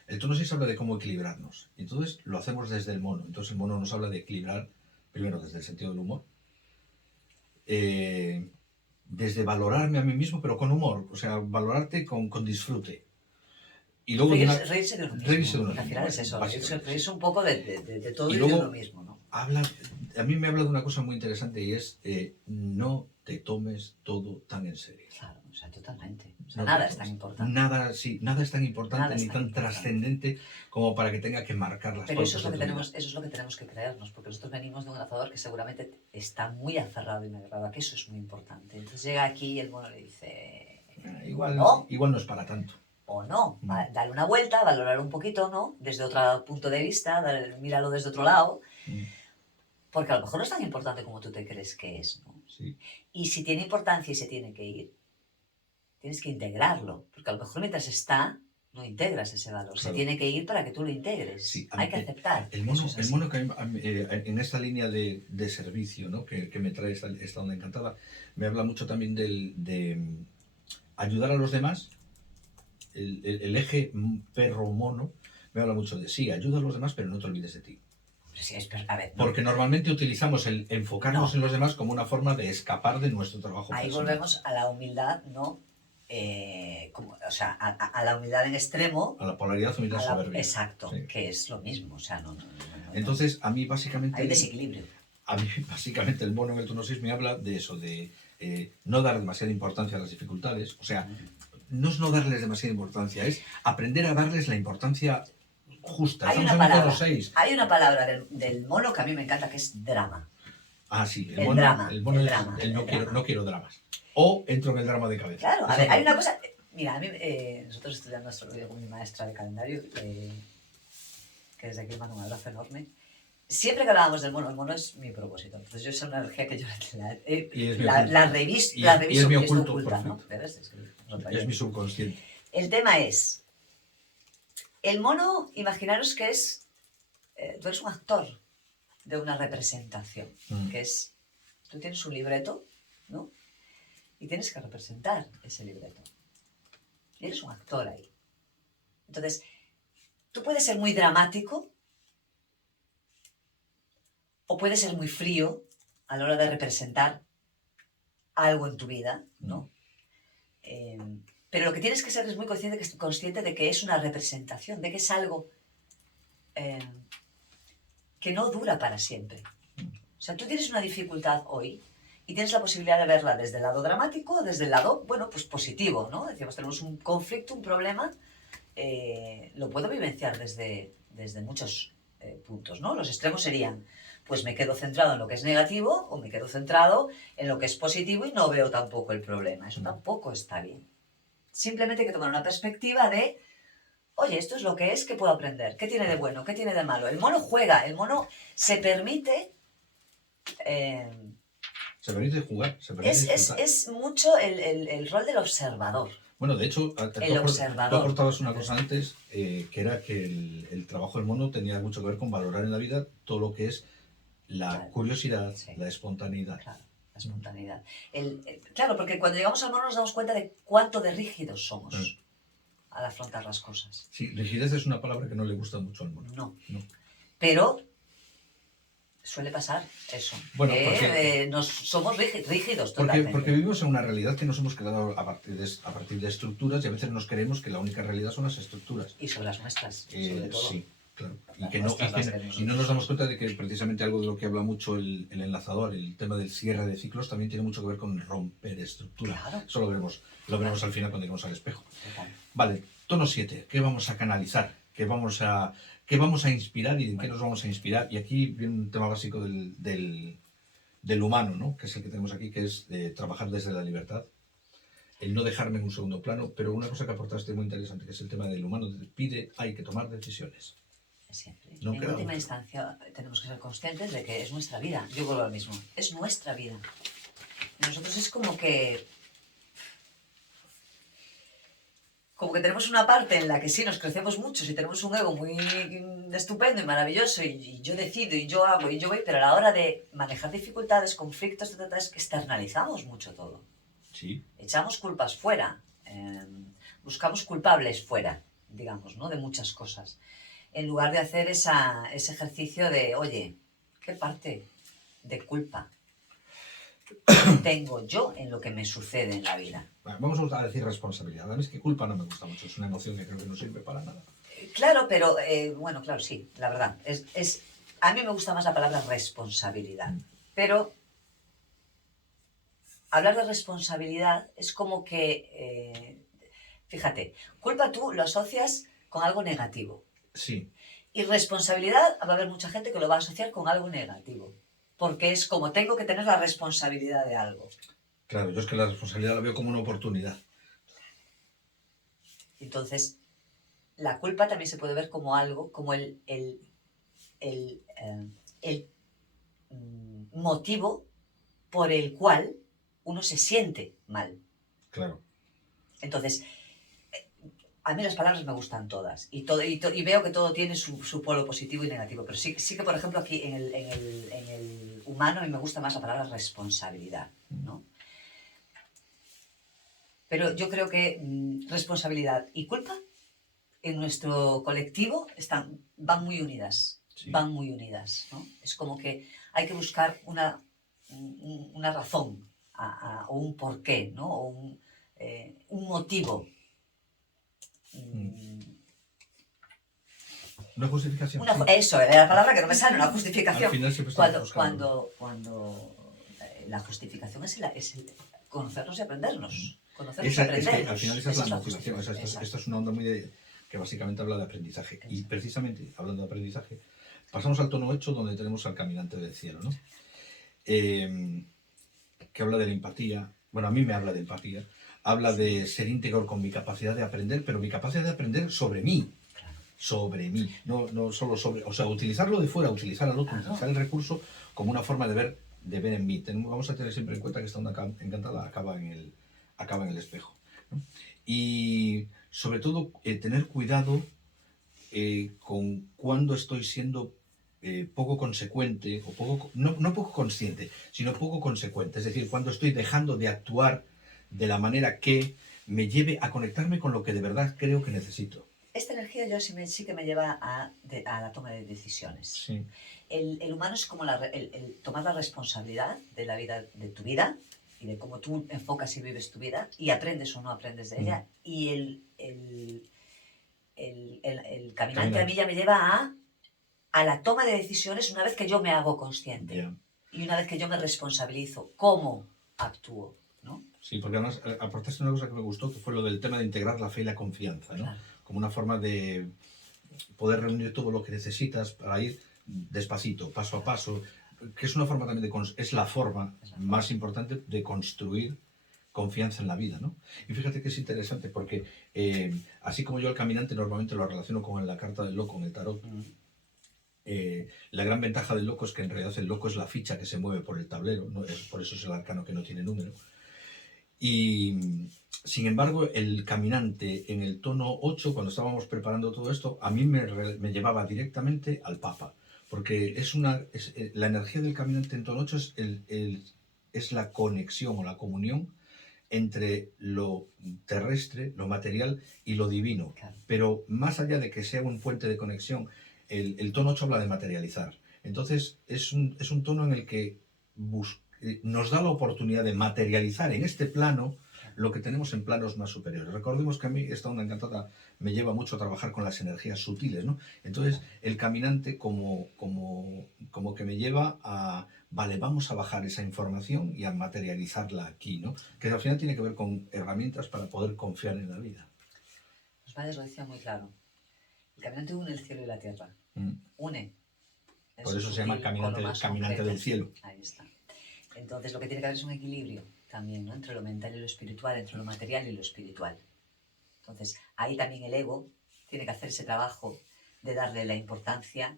El tono 6 habla de cómo equilibrarnos. Y entonces lo hacemos desde el mono. Entonces el mono nos habla de equilibrar, primero desde el sentido del humor, desde valorarme a mí mismo, pero con humor, o sea, valorarte con disfrute. Y luego Reírse de uno mismo. reírse de uno Al final es mismo, eso, básicamente, reírse un poco de todo Y y de luego uno mismo, ¿no? a mí me habla de una cosa muy interesante y es no te tomes todo tan en serio. Claro, o sea, totalmente. O sea, No nada te es tan tomes- importante. Nada es tan importante Nada es ni tan tan importante. trascendente como para que tenga que marcar las Pero pautas eso es lo de que tu vida. eso es lo que tenemos que creernos, porque nosotros venimos de un lanzador que seguramente está muy aferrado y me agarrado a que eso es muy importante. Entonces llega aquí y el mono le dice, Igual no, igual no es para tanto. o no, Mm. dale una vuelta, valorarlo un poquito, ¿no? Desde otro punto de vista, míralo desde otro lado, Mm, porque a lo mejor no es tan importante como tú te crees que es, ¿no? sí. Y si tiene importancia y se tiene que ir, tienes que integrarlo, porque a lo mejor mientras está, no integras ese valor. Se Claro. tiene que ir para que tú lo integres. Sí, Hay que aceptar. El que mono, eso es el así. mono que en esta línea de servicio, ¿no? que me trae esta onda encantada, me habla mucho también de ayudar a los demás. El eje perro-mono me habla mucho de sí, ayuda a los demás, pero no te olvides de ti. Sí, a ver, no. Porque normalmente utilizamos el enfocarnos No. en los demás como una forma de escapar de nuestro trabajo Ahí personal. volvemos a la humildad, ¿no? O sea, a la humildad en extremo. A la polaridad humildad soberbia. Exacto, Sí. que es lo mismo. O sea, no. Entonces, a mí básicamente... Hay desequilibrio. A mí básicamente el mono en el tono 6 me habla de eso, de no dar demasiada importancia a las dificultades. O sea, no es no darles demasiada importancia, es aprender a darles la importancia justa. Hay Estamos una en el tono palabra, 6. hay una palabra del mono que a mí me encanta, que es drama. Ah, sí, El drama, el mono el es drama, el no el quiero, drama. no quiero dramas. O entro en el drama de cabeza. Claro, a Eso ver, hay no. una cosa. Mira, a mí, nosotros estudiando astrología con mi maestra de calendario, que desde aquí mando un abrazo enorme. Siempre que hablábamos del mono, el mono es mi propósito. Entonces yo esa energía que yo Y es mi la oculto. reviso, Y la es reviso mi porque oculto, oculta, por ¿no? cierto. ¿Ves? Es mi subconsciente. El tema es, el mono, imaginaros que es, tú eres un actor de una representación, que es, tú tienes un libreto, ¿no? Y tienes que representar ese libreto. Y eres un actor ahí. Entonces, tú puedes ser muy dramático o puedes ser muy frío a la hora de representar algo en tu vida, ¿no? Pero lo que tienes que ser es muy consciente de que es una representación, de que es algo que no dura para siempre. O sea, tú tienes una dificultad hoy y tienes la posibilidad de verla desde el lado dramático, desde el lado, bueno, pues positivo, ¿no? Decíamos, tenemos un conflicto, un problema, lo puedo vivenciar desde muchos puntos, ¿no? Los extremos serían, pues me quedo centrado en lo que es negativo o me quedo centrado en lo que es positivo y no veo tampoco el problema. Eso tampoco está bien. Simplemente hay que tomar una perspectiva de, oye, esto es lo que es, ¿qué puedo aprender? ¿Qué tiene de bueno? ¿Qué tiene de malo? El mono juega, el mono se permite... Se permite jugar, se permite disfrutar. Es mucho el rol del observador. Bueno, de hecho, El observador. tú aportabas una cosa antes, que era que el trabajo del mono tenía mucho que ver con valorar en la vida todo lo que es la curiosidad, Sí. la espontaneidad. Claro, la espontaneidad. Claro, porque cuando llegamos al mono nos damos cuenta de cuánto de rígidos somos al afrontar las cosas. Sí, rigidez es una palabra que no le gusta mucho al mono. No. No. Pero suele pasar eso. Bueno, somos rígidos totalmente. porque vivimos en una realidad que nos hemos creado a partir de estructuras y a veces nos creemos que la única realidad son las estructuras. Y son las nuestras, sobre todo. Sí, claro. Las Y nuestras, las que nosotros. no nos damos cuenta de que precisamente algo de lo que habla mucho el enlazador, el tema del cierre de ciclos, también tiene mucho que ver con romper estructura. Claro. Eso lo veremos al final cuando lleguemos al espejo. Total. Vale, tono 7, ¿qué vamos a canalizar? ¿Qué vamos a inspirar y en qué nos vamos a inspirar? Y aquí viene un tema básico del del humano, ¿no? Que es el que tenemos aquí, que es trabajar desde la libertad, el no dejarme en un segundo plano, pero una cosa que aportaste muy interesante, que es el tema del humano, hay que tomar decisiones. Siempre. No En queda última otra. instancia, tenemos que ser conscientes de que es nuestra vida. Yo vuelvo a lo mismo. Es nuestra vida. Nosotros es como que tenemos una parte en la que sí nos crecemos mucho y tenemos un ego muy estupendo y maravilloso y yo decido y yo hago y yo voy, pero a la hora de manejar dificultades, conflictos, es que externalizamos mucho todo. Sí. Echamos culpas fuera, buscamos culpables fuera, digamos, ¿no? De muchas cosas. En lugar de hacer ese ejercicio de, oye, ¿qué parte de culpa tengo yo en lo que me sucede en la vida? Bueno, vamos a decir responsabilidad. A mí es que culpa no me gusta mucho, es una emoción que creo que no sirve para nada. Claro, pero bueno, claro, sí, la verdad. A mí me gusta más la palabra responsabilidad. Pero hablar de responsabilidad es como que, fíjate, culpa tú lo asocias con algo negativo. Sí. Y responsabilidad, va a haber mucha gente que lo va a asociar con algo negativo. Porque es como tengo que tener la responsabilidad de algo. Claro, yo es que la responsabilidad la veo como una oportunidad. Entonces, la culpa también se puede ver como algo, como el motivo por el cual uno se siente mal. Claro. Entonces, a mí las palabras me gustan todas y veo que todo tiene su polo positivo y negativo, pero sí que, por ejemplo, aquí en el humano a mí me gusta más la palabra responsabilidad, ¿no? Pero yo creo que responsabilidad y culpa en nuestro colectivo van muy unidas, Sí. van muy unidas, ¿no? Es como que hay que buscar una razón o un porqué, ¿no? O un motivo. Una justificación. Sí. Eso era la palabra que no me sale, una justificación. Al final siempre estamos buscando. Cuando la justificación es el conocernos y aprendernos. Conocernos y Es que aprendernos. al final esa es la la motivación. justificación. Esta es una onda que básicamente habla de aprendizaje. Y precisamente, hablando de aprendizaje, pasamos al tono 8 donde tenemos al caminante del cielo, ¿no? Que habla de la empatía. Bueno, a mí me habla de empatía. Habla de ser íntegro con mi capacidad de aprender, pero mi capacidad de aprender sobre mí. Sobre mí, no solo sobre, o sea, utilizarlo de fuera, utilizar al otro, utilizar el recurso como una forma de ver en mí. Vamos a tener siempre en cuenta que esta onda encantada acaba en el espejo, ¿no? Y sobre todo tener cuidado con cuando estoy siendo poco consecuente, o no poco consciente, sino poco consecuente. Es decir, cuando estoy dejando de actuar de la manera que me lleve a conectarme con lo que de verdad creo que necesito. Esta energía yo sí que me lleva a la toma de decisiones. Sí. El humano es como el tomar la responsabilidad de la vida, de tu vida, y de cómo tú enfocas y vives tu vida, y aprendes o no aprendes de ella. Y el caminante a mí ya me lleva a la toma de decisiones una vez que yo me hago consciente. Yeah. Y una vez que yo me responsabilizo, cómo actúo, ¿no? Sí, porque además aportaste una cosa que me gustó, que fue lo del tema de integrar la fe y la confianza, ¿no? Claro. Como una forma de poder reunir todo lo que necesitas para ir despacito, paso a paso, que es una forma también es la forma más importante de construir confianza en la vida, ¿no? Y fíjate que es interesante porque así como yo al caminante normalmente lo relaciono con la carta del loco en el tarot, la gran ventaja del loco es que en realidad el loco es la ficha que se mueve por el tablero, ¿no? Por eso es el arcano que no tiene número. Y sin embargo, el caminante en el tono 8, cuando estábamos preparando todo esto, a mí me llevaba directamente al Papa, porque la energía del caminante en tono 8 es la conexión o la comunión entre lo terrestre, lo material y lo divino. Claro. Pero más allá de que sea un puente de conexión, el tono 8 habla de materializar. Entonces es un tono en el que nos da la oportunidad de materializar en este plano lo que tenemos en planos más superiores. Recordemos que a mí esta onda encantada me lleva mucho a trabajar con las energías sutiles, ¿no? Entonces el caminante como que me lleva a, vale, vamos a bajar esa información y a materializarla aquí, ¿no? Que al final tiene que ver con herramientas para poder confiar en la vida. Los padres lo decían muy claro. El caminante une el cielo y la tierra. Une. Por eso se llama caminante del cielo. Ahí está. Entonces lo que tiene que haber es un equilibrio también, ¿no? Entre lo mental y lo espiritual, entre lo material y lo espiritual. Entonces ahí también el ego tiene que hacer ese trabajo de darle la importancia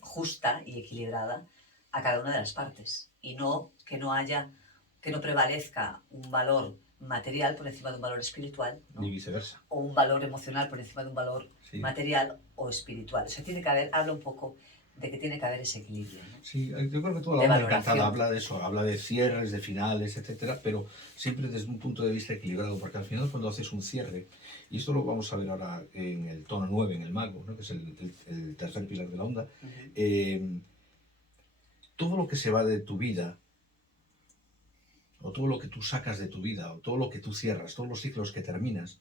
justa y equilibrada a cada una de las partes y no que no prevalezca un valor material por encima de un valor espiritual, ¿no? Ni viceversa. O un valor emocional por encima de un valor Sí. material o espiritual. O sea, tiene que haber, habla un poco de que tiene que haber ese equilibrio, ¿no? Sí, yo creo que toda la De onda valoración. encantada habla de eso, habla de cierres, de finales, etcétera, pero siempre desde un punto de vista equilibrado, porque al final cuando haces un cierre, y esto lo vamos a ver ahora en el tono 9, en el mago, ¿no? Que es el tercer pilar de la onda, todo lo que se va de tu vida, o todo lo que tú sacas de tu vida, o todo lo que tú cierras, todos los ciclos que terminas,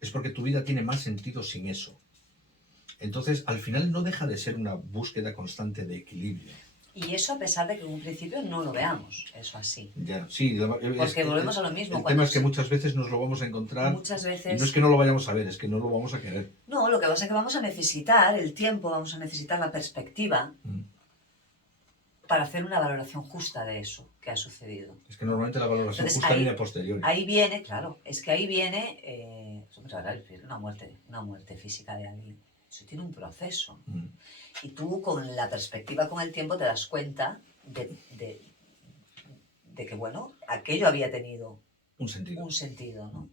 es porque tu vida tiene más sentido sin eso. Entonces, al final no deja de ser una búsqueda constante de equilibrio. Y eso a pesar de que en un principio no lo veamos, eso así. Ya, sí, Porque volvemos a lo mismo. El tema es que muchas veces nos lo vamos a encontrar muchas veces, y no es que no lo vayamos a ver, es que no lo vamos a querer. No, lo que pasa es que vamos a necesitar el tiempo, vamos a necesitar la perspectiva para hacer una valoración justa de eso que ha sucedido. Es que normalmente la valoración Entonces, justa viene a posteriori. Ahí viene, claro, es que ahí viene una muerte física de alguien. Eso tiene un proceso. Y tú con la perspectiva, con el tiempo, te das cuenta de que, bueno, aquello había tenido un sentido, ¿no?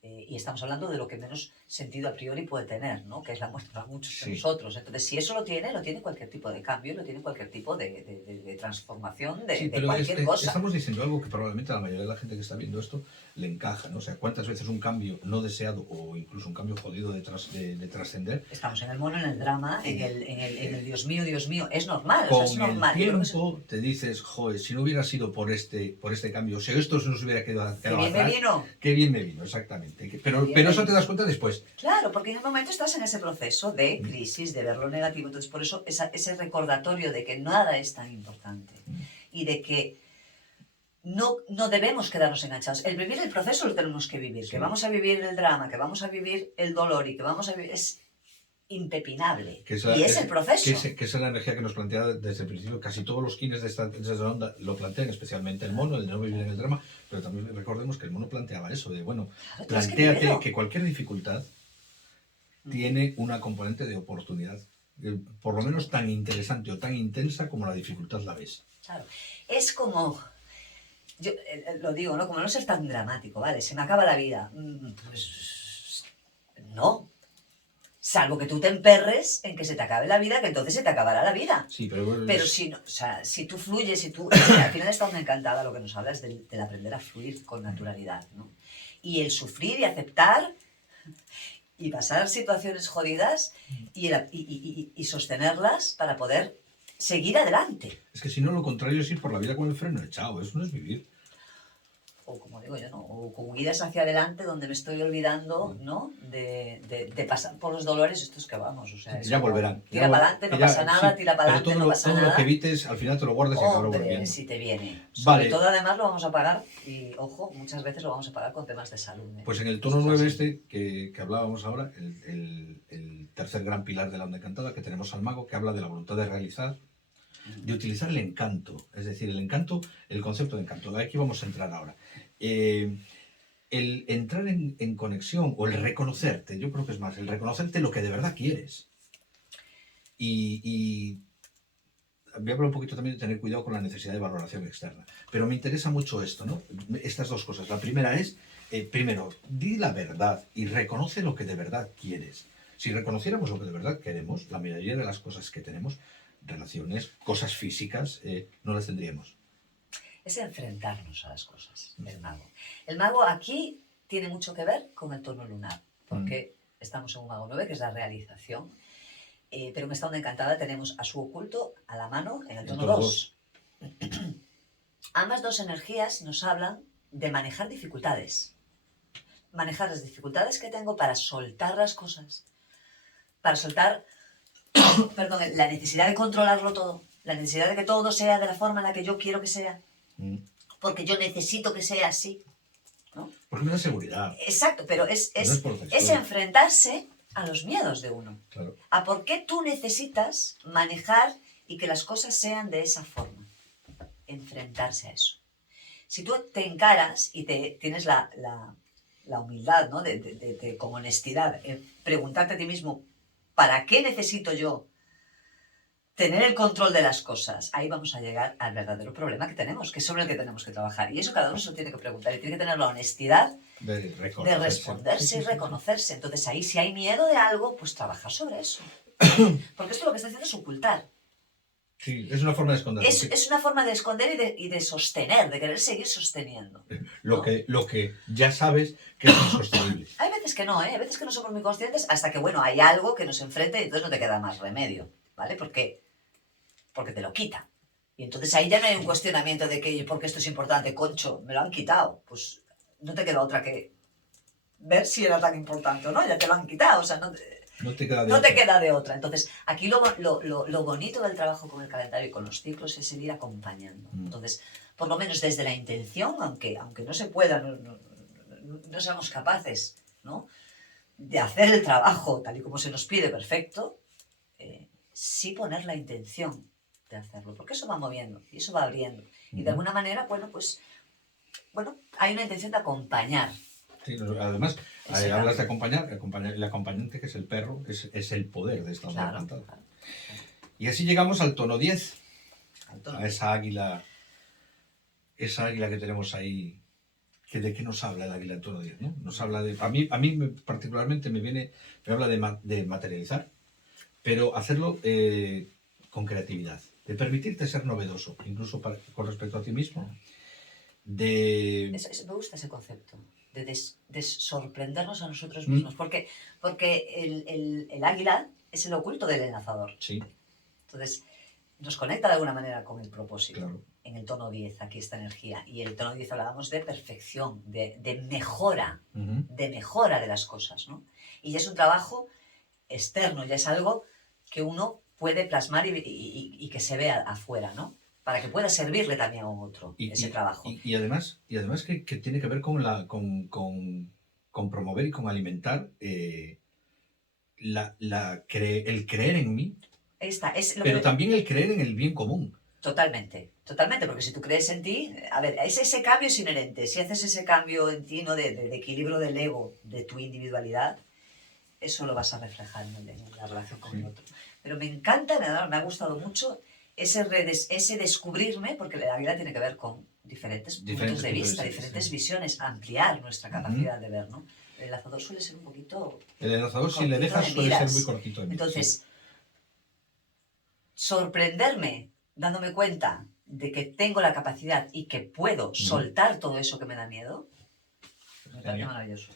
Y estamos hablando de lo que menos sentido a priori puede tener, ¿no? Que es la muerte para muchos de nosotros. Entonces, si eso lo tiene cualquier tipo de cambio, lo tiene cualquier tipo de transformación de cualquier cosa. Estamos diciendo algo que probablemente a la mayoría de la gente que está viendo esto le encaja, ¿no? O sea, ¿cuántas veces un cambio no deseado o incluso un cambio jodido de trascender? Estamos en el mono, en el drama, en el Dios mío, es normal. Con es normal. el tiempo te dices, joder, si no hubiera sido por este cambio, si esto se nos hubiera quedado qué bien atrás, me vino. Qué bien me vino, exactamente. Pero eso te das cuenta después. Claro, porque en el momento estás en ese proceso de crisis, de ver lo negativo. Entonces, por eso ese recordatorio de que nada es tan importante y de que no debemos quedarnos enganchados. El vivir el proceso lo tenemos que vivir. Sí. Que vamos a vivir el drama, que vamos a vivir el dolor y que vamos a vivir... Es impepinable. Y es el proceso. Que es la energía que nos plantea desde el principio. Casi todos los kines de esta onda lo plantean, especialmente el mono, el de no vivir en el drama, pero también recordemos que el mono planteaba eso, de bueno, claro, plantéate que cualquier dificultad tiene una componente de oportunidad, por lo menos tan interesante o tan intensa como la dificultad la ves. Claro, es como... Yo lo digo, ¿no? Como no ser tan dramático, ¿vale? Se me acaba la vida. Pues no. Salvo que tú te emperres en que se te acabe la vida, que entonces se te acabará la vida. Sí, pero si no, o sea, si tú fluyes, al final está una encantada, lo que nos habla es del aprender a fluir con naturalidad, ¿no? Y el sufrir y aceptar y pasar situaciones jodidas y sostenerlas para poder seguir adelante. Es que si no, lo contrario es ir por la vida con el freno echado, eso no es vivir. O como digo yo, ¿no? O con huidas hacia adelante donde me estoy olvidando, ¿no? De pasar por los dolores estos que vamos. O sea, ya volverán. Tira para adelante, no pasa nada, tira para adelante, no pasa nada. Todo lo que evites, al final te lo guardas y acabará volviendo. Si te viene. Vale. Sobre todo, además, lo vamos a pagar, y ojo, muchas veces lo vamos a pagar con temas de salud. Pues en el tono 9 que hablábamos ahora, el tercer gran pilar de la onda encantada, que tenemos al mago, que habla de la voluntad de realizar, de utilizar el encanto, es decir, el concepto de encanto. Aquí vamos a entrar ahora. El entrar en conexión o el reconocerte, yo creo que es más, el reconocerte lo que de verdad quieres. Y voy a hablar un poquito también de tener cuidado con la necesidad de valoración externa. Pero me interesa mucho esto, ¿no? Estas dos cosas. La primera es, primero, di la verdad y reconoce lo que de verdad quieres. Si reconociéramos lo que de verdad queremos, la mayoría de las cosas que tenemos, relaciones, cosas físicas, no las tendríamos. Es enfrentarnos a las cosas, el mago. El mago aquí tiene mucho que ver con el tono lunar, porque estamos en un mago 9, que es la realización, pero en esta onda encantada tenemos a su oculto a la mano en el tono 2. Ambas dos energías nos hablan de manejar dificultades. Manejar las dificultades que tengo para soltar las cosas, para soltar la necesidad de controlarlo todo, la necesidad de que todo sea de la forma en la que yo quiero que sea, porque yo necesito que sea así, ¿no? Porque me da seguridad. Exacto, pero es enfrentarse a los miedos de uno. Claro. A por qué tú necesitas manejar y que las cosas sean de esa forma. enfrentarse a eso. Si tú te encaras y tienes la humildad, ¿no? Con honestidad, preguntarte a ti mismo, ¿para qué necesito yo tener el control de las cosas? Ahí vamos a llegar al verdadero problema que tenemos, que es sobre el que tenemos que trabajar. Y eso cada uno se lo tiene que preguntar y tiene que tener la honestidad De de responderse Sí, sí, y sí, reconocerse. Entonces ahí, si hay miedo de algo, pues trabajar sobre eso. Porque esto lo que está haciendo es ocultar. sí, es una forma de esconderlo. Sí. Es una forma de esconder y de sostener, de querer seguir sosteniendo. Lo que ya sabes que es insostenible. Hay veces que no, ¿eh? Hay veces que no somos muy conscientes hasta que, bueno, hay algo que nos enfrenta y entonces no te queda más remedio, ¿vale? Porque te lo quita. Y entonces ahí ya no hay un cuestionamiento de que, ¿por qué esto es importante? Concho, me lo han quitado. Pues no te queda otra que ver si era tan importante o no, ya te lo han quitado, o sea, no te queda de otra. Entonces, aquí lo bonito del trabajo con el calendario y con los ciclos es el ir acompañando. Entonces, por lo menos desde la intención, aunque no se pueda, no seamos capaces, ¿no?, de hacer el trabajo tal y como se nos pide perfecto, sí poner la intención de hacerlo, porque eso va moviendo y eso va abriendo. Y de alguna manera, pues, hay una intención de acompañar. Sí, además, hablas de acompañar, el acompañante, que es el perro, es el poder de esta onda cantada. Claro. Y así llegamos al tono 10, a esa águila que tenemos ahí, que de qué nos habla el águila en tono 10, ¿no? Nos habla de, a mí particularmente me habla de materializar, pero hacerlo con creatividad, de permitirte ser novedoso, incluso con respecto a ti mismo. Me gusta ese concepto. De sorprendernos a nosotros mismos, porque el águila es el oculto del enlazador. Sí. Entonces, nos conecta de alguna manera con el propósito. Claro. En el tono 10, aquí esta energía. Y en el tono 10 hablábamos de perfección, de mejora, de mejora de las cosas, ¿no? Y ya es un trabajo externo, ya es algo que uno puede plasmar y que se vea afuera, ¿no?, para que pueda servirle también a un otro ese trabajo. Y además que tiene que ver con promover y con alimentar el creer en mí, pero también el creer en el bien común. Totalmente, porque si tú crees en ti, a ver, ese cambio es inherente. Si haces ese cambio en ti, ¿no?, de equilibrio del ego, de tu individualidad, eso lo vas a reflejar en la relación con el otro. Pero me encanta, me ha gustado mucho ese descubrirme, porque la vida tiene que ver con diferentes puntos de vista, diferentes visiones, ampliar nuestra capacidad de ver, ¿no? El enlazador suele ser un poquito... El enlazador, si le dejas, suele ser muy cortito. Entonces, sorprenderme dándome cuenta de que tengo la capacidad y que puedo soltar todo eso que me da miedo, me parece maravilloso.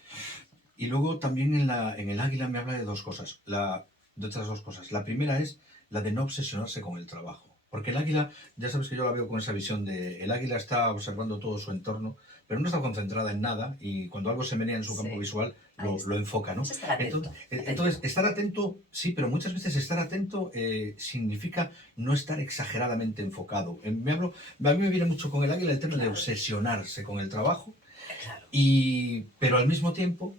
Y luego también en el águila me habla de otras dos cosas. La primera es la de no obsesionarse con el trabajo. Porque el águila, ya sabes que yo la veo con esa visión de... El águila está observando todo su entorno, pero no está concentrada en nada, y cuando algo se menea en su campo visual, lo enfoca, ¿no? Entonces, estar atento, sí, pero muchas veces estar atento significa no estar exageradamente enfocado. A mí me viene mucho con el águila el tema de obsesionarse con el trabajo, pero al mismo tiempo,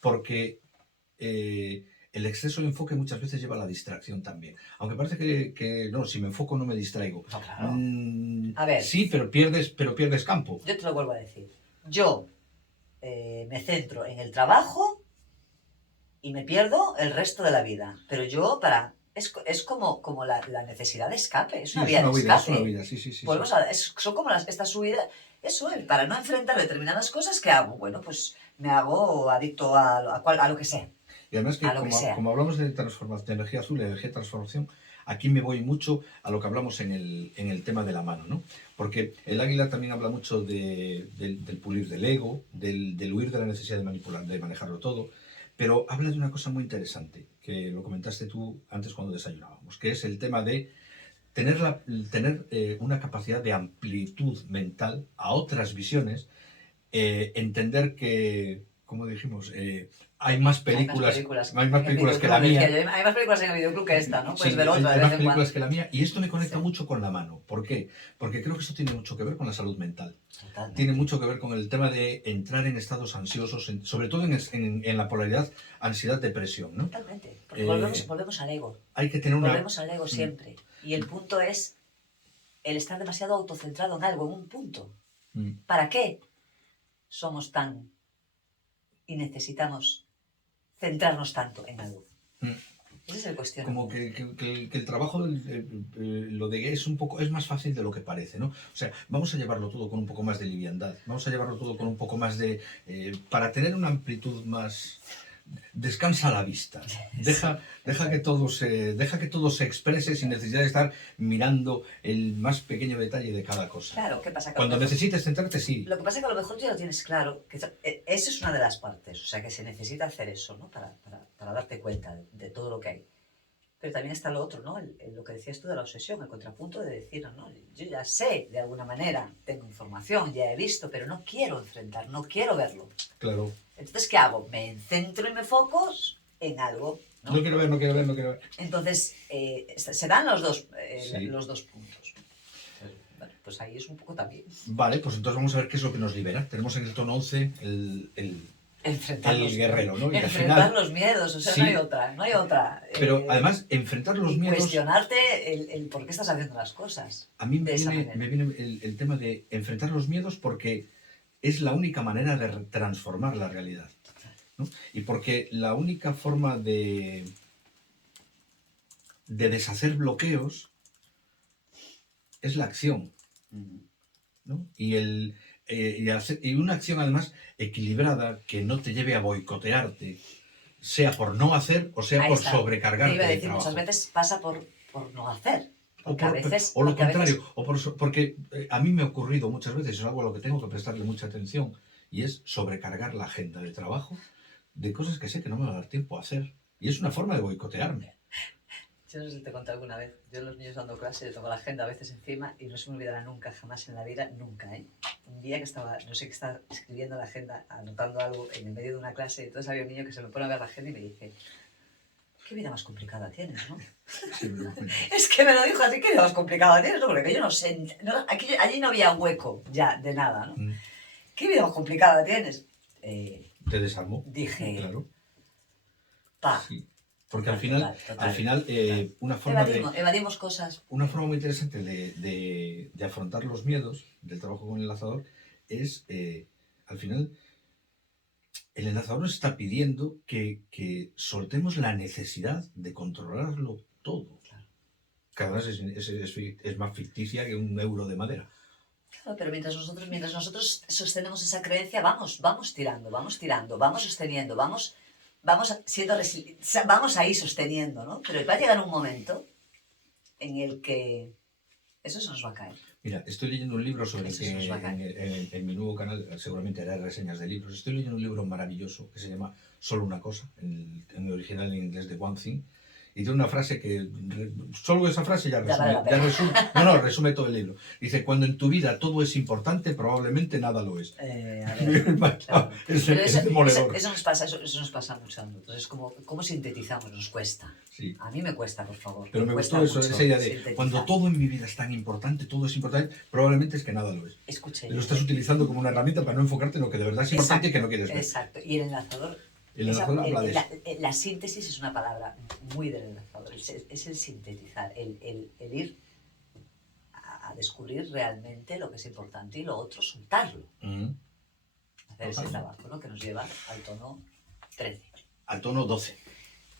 porque el exceso de enfoque muchas veces lleva a la distracción también. Aunque parece que no, si me enfoco no me distraigo. No, claro. A ver. Sí, pero pierdes campo. Yo te lo vuelvo a decir. Yo me centro en el trabajo y me pierdo el resto de la vida. Pero yo es como la necesidad de escape. Es una vía de escape. Es una vida, sí. Son como estas subidas. Eso, para no enfrentar determinadas cosas, ¿qué hago? Bueno, pues me hago adicto a lo que sea. Y además como hablamos de energía azul, de energía de transformación, aquí me voy mucho a lo que hablamos en el tema de la mano, ¿no? Porque el águila también habla mucho del pulir del ego, del huir de la necesidad de manipular, de manejarlo todo, pero habla de una cosa muy interesante, que lo comentaste tú antes cuando desayunábamos, que es el tema de tener una capacidad de amplitud mental a otras visiones, entender que, como dijimos, hay más películas que la mía. Hay más películas en el videoclub que esta, ¿no? Puedes ver otra. Hay más películas que la mía. Y esto me conecta mucho con la mano. ¿Por qué? Porque creo que esto tiene mucho que ver con la salud mental. Totalmente. Tiene mucho que ver con el tema de entrar en estados ansiosos, sobre todo en la polaridad ansiedad-depresión, ¿no? Totalmente. Porque volvemos al ego. Hay que tener Volvemos al ego siempre. Y el punto es el estar demasiado autocentrado en algo, en un punto. Mm. ¿Para qué somos tan y necesitamos centrarnos tanto en algo? Mm. Ese es el cuestionamiento. Como que el trabajo, lo de gay es más fácil de lo que parece, ¿no? O sea, vamos a llevarlo todo con un poco más de liviandad, vamos a llevarlo todo con un poco más de... para tener una amplitud más... Descansa la vista, deja que todo se exprese sin necesidad de estar mirando el más pequeño detalle de cada cosa. Claro, ¿qué pasa? Que Cuando necesites centrarte, sí. Lo que pasa es que a lo mejor tú ya lo tienes claro, que esa es una de las partes, o sea, que se necesita hacer eso, ¿no? Para darte cuenta de todo lo que hay. Pero también está lo otro, ¿no? Lo que decías tú de la obsesión, el contrapunto de decir, no, yo ya sé, de alguna manera, tengo información, ya he visto, pero no quiero enfrentar, no quiero verlo. Claro. Entonces, ¿qué hago? Me centro y me foco en algo, ¿no? No quiero ver. Entonces, se dan los dos puntos. Bueno, pues ahí es un poco también. Vale, pues entonces vamos a ver qué es lo que nos libera. Tenemos en el tono 11 el guerrero, ¿no? Y al Enfrentar final, los miedos, o sea, sí, no hay otra. Pero además, enfrentar los miedos... Cuestionarte el por qué estás haciendo las cosas. A mí me viene el tema de enfrentar los miedos porque es la única manera de transformar la realidad, ¿no? Y porque la única forma de deshacer bloqueos es la acción, ¿no? Y una acción además equilibrada que no te lleve a boicotearte, sea por no hacer o sea Ahí por está. sobrecargarte Te iba a de decir, trabajo. muchas veces pasa por no hacer. O lo contrario, porque a mí me ha ocurrido muchas veces, es algo a lo que tengo que prestarle mucha atención, y es sobrecargar la agenda de trabajo de cosas que sé que no me va a dar tiempo a hacer. Y es una forma de boicotearme. Yo no sé si te conté alguna vez, yo a los niños dando clase tengo la agenda a veces encima y no se me olvidará nunca, jamás en la vida, nunca, ¿eh? Un día que estaba, no sé qué estaba escribiendo la agenda, anotando algo en el medio de una clase, y entonces había un niño que se me pone a ver la agenda y me dice: ¿qué vida más complicada tienes, no? Sí, Es que me lo dijo así, ¿qué vida más complicada tienes? No, porque yo no sé, allí no había hueco ya de nada, ¿no? ¿Qué vida más complicada tienes? Te desarmó. Dije, claro. Pa. Sí. Porque al final, una forma evadimos cosas. Una forma muy interesante de afrontar los miedos del trabajo con el enlazador es, al final, el enlazador nos está pidiendo que soltemos la necesidad de controlarlo todo. Claro. Que además es más ficticia que un euro de madera. Claro, pero mientras nosotros sostenemos esa creencia, vamos tirando, vamos sosteniendo, vamos ahí sosteniendo, ¿no? Pero va a llegar un momento en el que eso se nos va a caer. Mira, estoy leyendo un libro sobre en mi nuevo canal, seguramente haré reseñas de libros. Estoy leyendo un libro maravilloso que se llama Solo una cosa, en el original en inglés de One Thing. Y tiene una frase que, solo esa frase resume todo el libro. Dice: cuando en tu vida todo es importante, probablemente nada lo es. Claro. Es demoledor. Eso nos pasa mucho a nosotros. Es como, ¿cómo sintetizamos? Nos cuesta. Sí. A mí me cuesta, por favor. Pero me gustó esa idea de, cuando todo en mi vida es tan importante, todo es importante, probablemente es que nada lo es. Escuche. Lo estás utilizando como una herramienta para no enfocarte en lo que de verdad es importante y que no quieres ver. Exacto. Y el enlazador... habla de eso. La síntesis es una palabra muy del enlazador. Es el sintetizar, el ir a descubrir realmente lo que es importante y lo otro, soltarlo. Hacer ese trabajo, ¿no? Que nos lleva al tono 13. Al tono 12.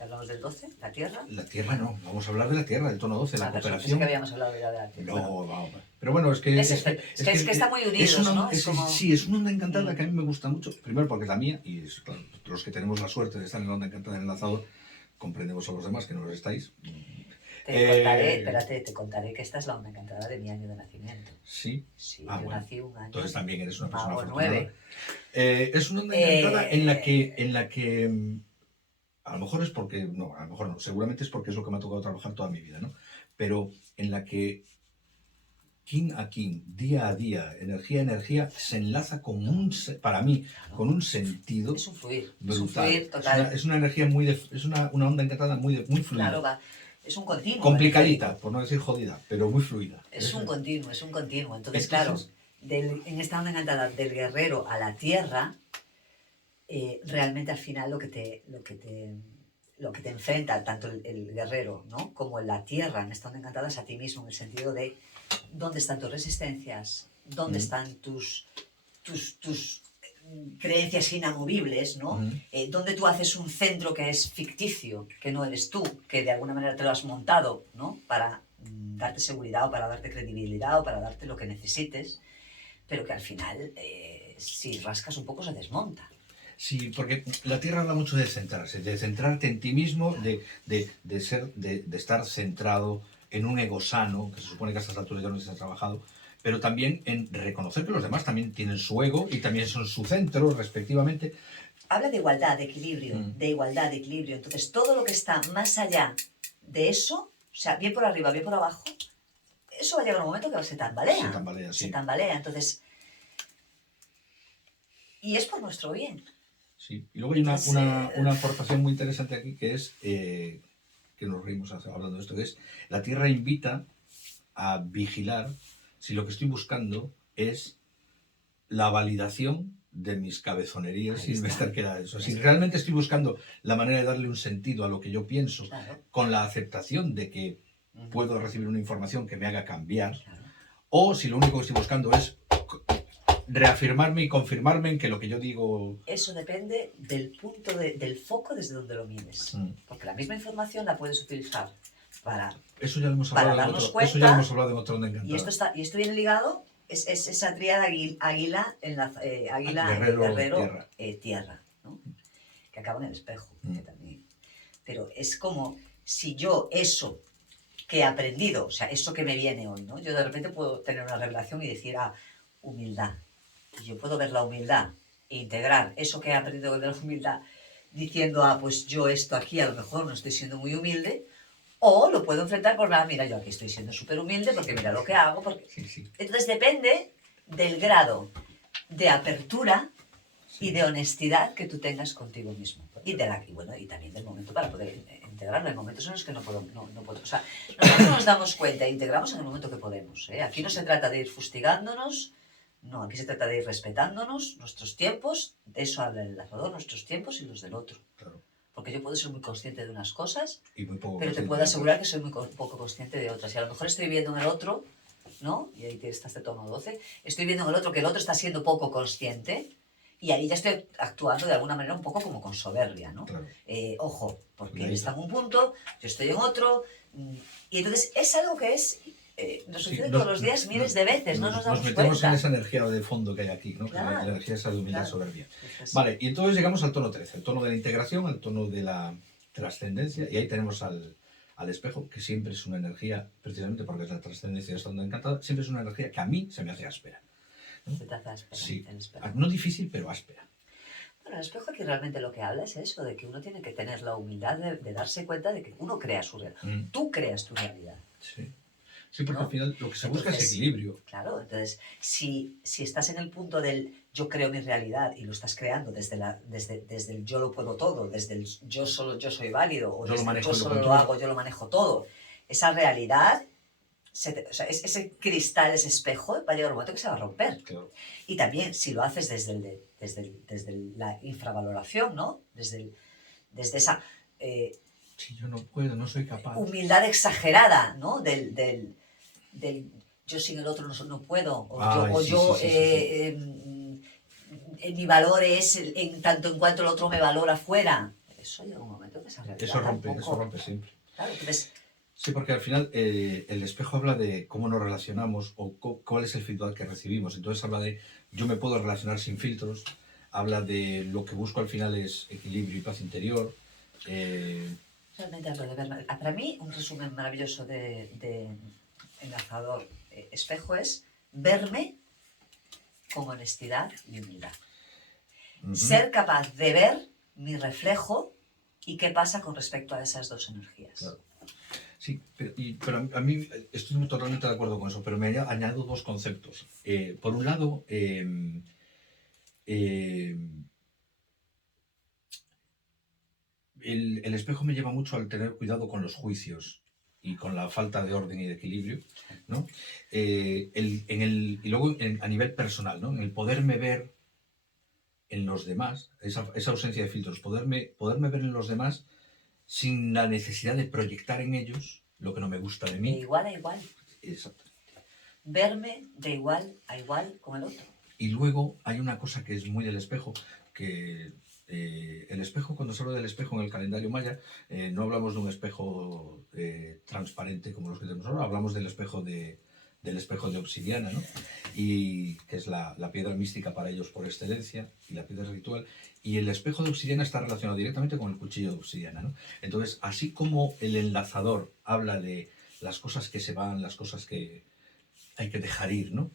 ¿Hablamos del 12? ¿La Tierra? La Tierra no, vamos a hablar de la Tierra, del tono 12, la cooperación. Pensé que habíamos hablado ya de la Tierra. No, vamos. Pero bueno, es que está muy unidos, ¿no? Sí, es una onda encantada que a mí me gusta mucho. Primero porque es la mía, y claro, los que tenemos la suerte de estar en la onda encantada del enlazador, comprendemos a los demás que no lo estáis. Te contaré que esta es la onda encantada de mi año de nacimiento. Sí. Sí, yo nací un año. Entonces también eres una persona afortunada. 9. Es una onda encantada en la que a lo mejor es porque, no, a lo mejor no, seguramente es porque es lo que me ha tocado trabajar toda mi vida, ¿no? Pero en la que kin a kin, día a día, energía a energía, se enlaza para mí, con un sentido es un fluir, brutal. Es un fluir total. Es una energía es una onda encantada muy fluida. Claro, es un continuo. Complicadita, por no decir jodida, pero muy fluida. Es un continuo. Entonces, claro, en esta onda encantada del guerrero a la tierra, realmente al final lo que te enfrenta tanto el guerrero, ¿no? como la tierra en esta onda encantada es a ti mismo, en el sentido de dónde están tus resistencias, dónde están tus creencias inamovibles, ¿no? Donde tú haces un centro que es ficticio, que no eres tú, que de alguna manera te lo has montado, ¿no? Para darte seguridad o para darte credibilidad o para darte lo que necesites, pero que al final, si rascas un poco, se desmonta. Sí, porque la Tierra habla mucho de centrarse, de centrarte en ti mismo, de estar centrado en un ego sano, que se supone que a estas alturas ya no se ha trabajado, pero también en reconocer que los demás también tienen su ego y también son su centro, respectivamente. Habla de igualdad, de equilibrio, de igualdad, de equilibrio. Entonces, todo lo que está más allá de eso, o sea, bien por arriba, bien por abajo, eso va a llegar un momento que se tambalea. Se tambalea, sí. Se tambalea, entonces... Y es por nuestro bien. Sí, y luego hay una aportación muy interesante aquí que es, que nos reímos hablando de esto, que es, la Tierra invita a vigilar si lo que estoy buscando es la validación de mis cabezonerías sin estar queda eso. Si realmente estoy buscando la manera de darle un sentido a lo que yo pienso, con la aceptación de que puedo recibir una información que me haga cambiar, o si lo único que estoy buscando es reafirmarme y confirmarme en que lo que yo digo... Eso depende del punto del foco desde donde lo mires. Porque la misma información la puedes utilizar para, eso ya lo hemos para hablado darnos cuenta. Eso ya lo hemos hablado en otro Onda Encantada. Y esto viene ligado, es esa tríada águila, guerrero, tierra, ¿no? Que acaba en el espejo. Que también. Pero es como si yo eso que he aprendido, o sea, eso que me viene hoy, ¿no? Yo de repente puedo tener una revelación y decir, humildad. Y yo puedo ver la humildad e integrar eso que he aprendido de la humildad diciendo, pues yo esto aquí a lo mejor no estoy siendo muy humilde, o lo puedo enfrentar por, mira, yo aquí estoy siendo súper humilde porque mira lo que hago. Porque... Sí. Entonces depende del grado de apertura y de honestidad que tú tengas contigo mismo. Y también del momento para poder integrarlo. Hay momentos en los que no puedo. O sea, nosotros nos damos cuenta e integramos en el momento que podemos. Aquí no se trata de ir fustigándonos. No, aquí se trata de ir respetándonos nuestros tiempos, de eso habla el enlazador, nuestros tiempos y los del otro. Claro. Porque yo puedo ser muy consciente de unas cosas, y muy poco pero te puedo asegurar que soy muy poco consciente de otras. Y a lo mejor estoy viendo en el otro, ¿no? Y ahí está este tono 12, estoy viendo en el otro que el otro está siendo poco consciente y ahí ya estoy actuando de alguna manera un poco como con soberbia, ¿no? Claro. Ojo, porque él está en un punto, yo estoy en otro, y entonces es algo que es... nos sucede todos los días miles de veces, no nos damos cuenta. Nos metemos en esa energía de fondo que hay aquí, ¿no? Claro, la energía esa de humildad soberbia. Vale, y entonces llegamos al tono 13, el tono de la integración, al tono de la trascendencia, y ahí tenemos al espejo, que siempre es una energía, precisamente porque es la trascendencia de esta Onda Encantada, siempre es una energía que a mí se me hace áspera, ¿no? Se te hace áspera. Sí, no difícil, pero áspera. Bueno, el espejo aquí realmente lo que habla es eso, de que uno tiene que tener la humildad de darse cuenta de que uno crea su realidad. Tú creas tu realidad. Sí. Sí, porque al final lo que se busca es equilibrio. Claro, entonces, si estás en el punto del yo creo mi realidad y lo estás creando desde el yo lo puedo todo, desde el yo soy válido, o desde el yo solo lo hago, yo lo manejo todo, esa realidad, ese cristal, ese espejo, va a llegar un momento que se va a romper. Claro. Y también, si lo haces desde la infravaloración, ¿no? Desde esa... si yo no puedo, no soy capaz. Humildad exagerada, ¿no? Del yo sin el otro no puedo, mi valor es en tanto en cuanto el otro me valora fuera. Eso llega un momento que se realidad eso rompe siempre. Claro, entonces... Sí, porque al final el espejo habla de cómo nos relacionamos o cuál es el feedback que recibimos. Entonces habla de yo me puedo relacionar sin filtros, habla de lo que busco al final es equilibrio y paz interior. Realmente hablo de ver. Para mí, un resumen maravilloso de enlazador espejo es verme con honestidad y humildad. Ser capaz de ver mi reflejo y qué pasa con respecto a esas dos energías. Claro. Sí, pero a mí estoy totalmente de acuerdo con eso, pero me añado dos conceptos. Por un lado, el espejo me lleva mucho al tener cuidado con los juicios y con la falta de orden y de equilibrio, ¿no? Y luego a nivel personal, ¿no? En el poderme ver en los demás, esa ausencia de filtros, poderme ver en los demás sin la necesidad de proyectar en ellos lo que no me gusta de mí. De igual a igual. Exacto. verme de igual a igual con el otro. Y luego hay una cosa que es muy del espejo, que el espejo, cuando se habla del espejo en el calendario maya, no hablamos de un espejo transparente como los que tenemos ahora, hablamos del espejo de obsidiana, ¿no? Y que es la piedra mística para ellos por excelencia y la piedra ritual. Y el espejo de obsidiana está relacionado directamente con el cuchillo de obsidiana, ¿no? Entonces, así como el enlazador habla de las cosas que se van, las cosas que hay que dejar ir, ¿no?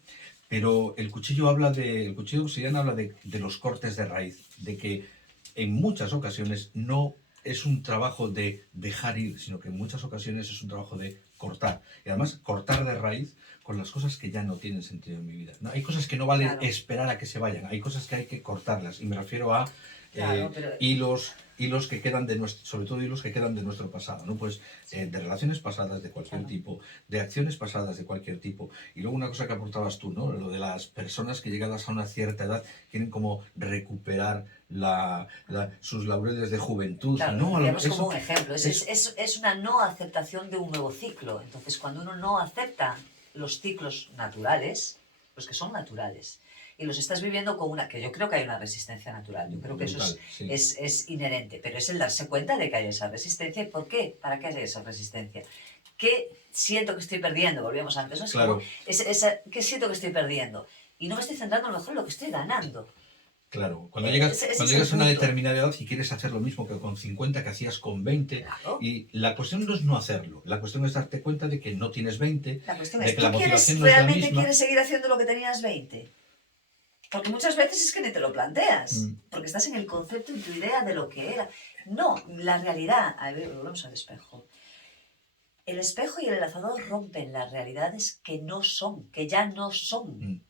Pero el cuchillo de obsidiana habla de los cortes de raíz, de que en muchas ocasiones no es un trabajo de dejar ir, sino que en muchas ocasiones es un trabajo de cortar. Y además, cortar de raíz con las cosas que ya no tienen sentido en mi vida. ¿No? Hay cosas que no vale Claro. esperar a que se vayan, hay cosas que hay que cortarlas. Y me refiero a Claro, pero hilos que quedan de nuestro, sobre todo hilos que quedan de nuestro pasado, ¿no? Pues de relaciones pasadas de cualquier Claro. tipo, de acciones pasadas de cualquier tipo. Y luego una cosa que aportabas tú, ¿no? Lo de las personas que llegadas a una cierta edad quieren como recuperar sus laureles de juventud. claro, No, digamos eso, como un ejemplo, eso- es una no aceptación de un nuevo ciclo. Entonces, cuando uno no acepta los ciclos naturales, los que son naturales, y los estás viviendo con una, que yo creo que hay una resistencia natural, yo creo que eso brutal, sí. es inherente, pero es el darse cuenta de que hay esa resistencia. ¿Y por qué? ¿Para qué hay esa resistencia? ¿Qué siento que estoy perdiendo? Volvíamos antes, ¿no? Es Claro. como, ¿qué siento que estoy perdiendo? Y no me estoy centrando a lo mejor en lo que estoy ganando. Claro, cuando llegas, Ese es cuando el llegas a una punto. determinada edad y quieres hacer lo mismo que con 50 que hacías con 20, Claro. y la cuestión no es no hacerlo, la cuestión es darte cuenta de que no tienes 20, La cuestión de es, que ¿tú la motivación no es la realmente misma. quieres seguir haciendo lo que tenías 20? Porque muchas veces es que ni te lo planteas, porque estás en el concepto, en tu idea de lo que era. No, la realidad, a ver, volvemos al espejo. El espejo y el enlazador rompen las realidades que no son, que ya no son.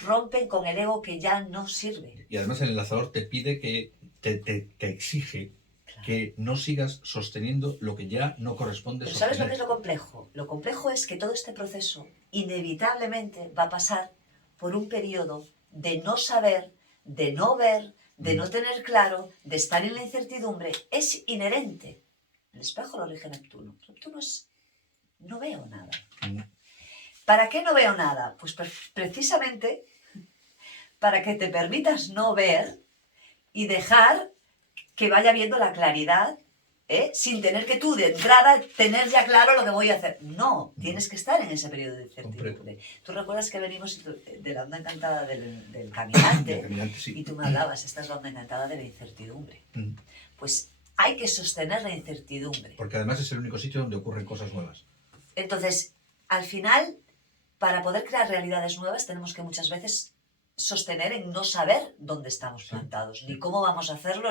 Rompen con el ego que ya no sirve. Y además el enlazador te pide que, te exige Claro. que no sigas sosteniendo lo que ya no corresponde Pero sostener. ¿sabes lo que es lo complejo? Lo complejo es que todo este proceso inevitablemente va a pasar por un periodo de no saber, de no ver, de no tener claro, de estar en la incertidumbre. Es inherente. El espejo lo rige Neptuno. Neptuno es, no veo nada. ¿Para qué no veo nada? Pues precisamente para que te permitas no ver y dejar que vaya viendo la claridad, sin tener que tú de entrada tener ya claro lo que voy a hacer. No, tienes que estar en ese periodo de incertidumbre. Tú recuerdas que venimos de la onda encantada del caminante, Del caminante, sí. y tú me hablabas, esta es la onda encantada de la incertidumbre. Pues hay que sostener la incertidumbre. Porque además es el único sitio donde ocurren cosas nuevas. Entonces, al final, para poder crear realidades nuevas, tenemos que muchas veces sostener en no saber dónde estamos plantados, ni cómo vamos a hacerlo,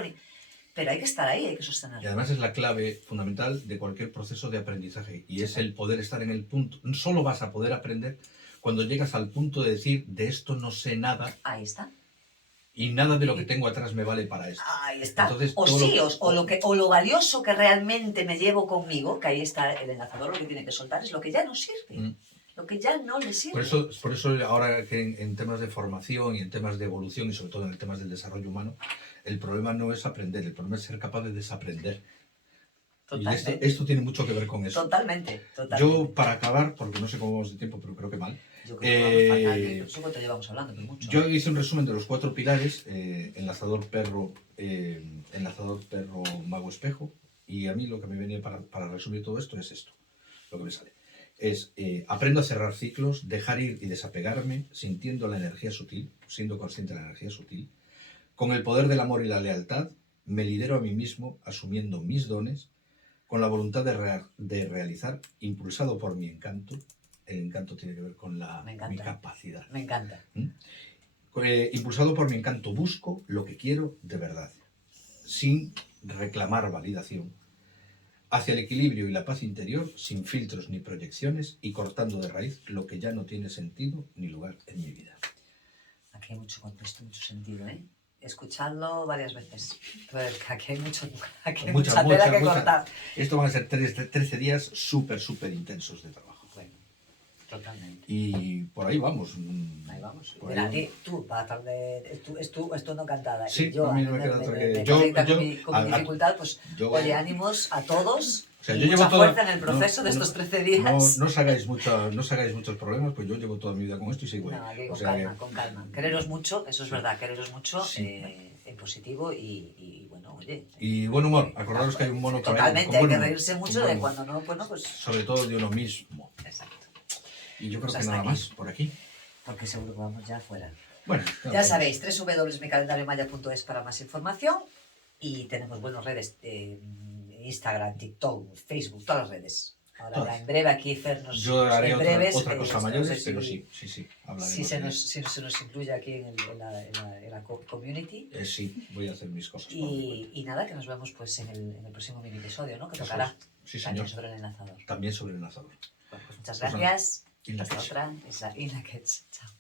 pero hay que estar ahí, hay que sostenerlo. Y además es la clave fundamental de cualquier proceso de aprendizaje, y es el poder estar en el punto. Solo vas a poder aprender cuando llegas al punto de decir, de esto no sé nada. Ahí está. Y nada de lo que tengo atrás me vale para esto. Ahí está. Entonces, o lo valioso que realmente me llevo conmigo, que ahí está el enlazador, lo que tiene que soltar, es lo que ya no sirve. Lo que ya no le sirve. Por eso ahora que en temas de formación y en temas de evolución y sobre todo en temas del desarrollo humano, el problema no es aprender, el problema es ser capaz de desaprender. Totalmente. Y esto tiene mucho que ver con eso. Totalmente. Yo, para acabar, porque no sé cómo vamos de tiempo, pero creo que mal. Yo creo que vamos fatal, no sé cuánto llevamos hablando, pero mucho. Yo hice un resumen de los 4 pilares, enlazador perro, mago espejo, y a mí lo que me viene para resumir todo esto es esto, lo que me sale. Es, aprendo a cerrar ciclos, dejar ir y desapegarme, sintiendo la energía sutil, siendo consciente de la energía sutil. Con el poder del amor y la lealtad, me lidero a mí mismo, asumiendo mis dones, con la voluntad de realizar, impulsado por mi encanto. El encanto tiene que ver con mi capacidad. Me encanta. Impulsado por mi encanto, busco lo que quiero de verdad, sin reclamar validación, hacia el equilibrio y la paz interior, sin filtros ni proyecciones, y cortando de raíz lo que ya no tiene sentido ni lugar en mi vida. Aquí hay mucho contexto, mucho sentido, ¿eh? Escuchadlo varias veces. Pues aquí hay mucha tela que cortar. Esto van a ser 13 días súper intensos de trabajo. Bueno, totalmente. Y por ahí vamos. Ahí vamos. Mira, a ti, tú, para tarde, tú no cantada. Sí, yo, a mí no me queda otra que... con mi dificultad, pues, oye, ánimos a todos. O sea, Y yo llevo mucha toda... fuerza en el proceso de estos 13 días. No os hagáis muchos problemas, pues yo llevo toda mi vida con esto y sigo ahí. No, aquí O con sea calma, con calma. Quereros mucho, eso es Sí. verdad, quereros mucho Sí. En positivo y bueno, oye. Y buen humor, acordaros que hay un mono por ahí Totalmente, con hay buen que humor, reírse con mucho buen de humor. cuando no, bueno, pues. Sobre todo de uno mismo. Exacto. Y yo creo Pues que hasta nada aquí. más por aquí. Porque seguro que vamos ya afuera. Bueno, Ya sabéis, www.micalendariomaya.es para más información y tenemos buenas redes, Instagram, TikTok, Facebook, todas las redes. Ahora Todas. ya en breve aquí Fer nos Yo haré en breves, otra cosa mayores, no sé pero si- sí, hablaremos. Si se, de nos, si se nos incluye aquí en la community. sí, voy a hacer mis cosas. por mi cuenta. Y nada, que nos vemos pues en el próximo mini episodio, ¿no? Que Eso tocará es. Sí, también señor. sobre el enlazador. También sobre el enlazador. Bueno, pues muchas Pues nada, gracias. in la Hasta catch. otra. Es la In la Catch. Chao.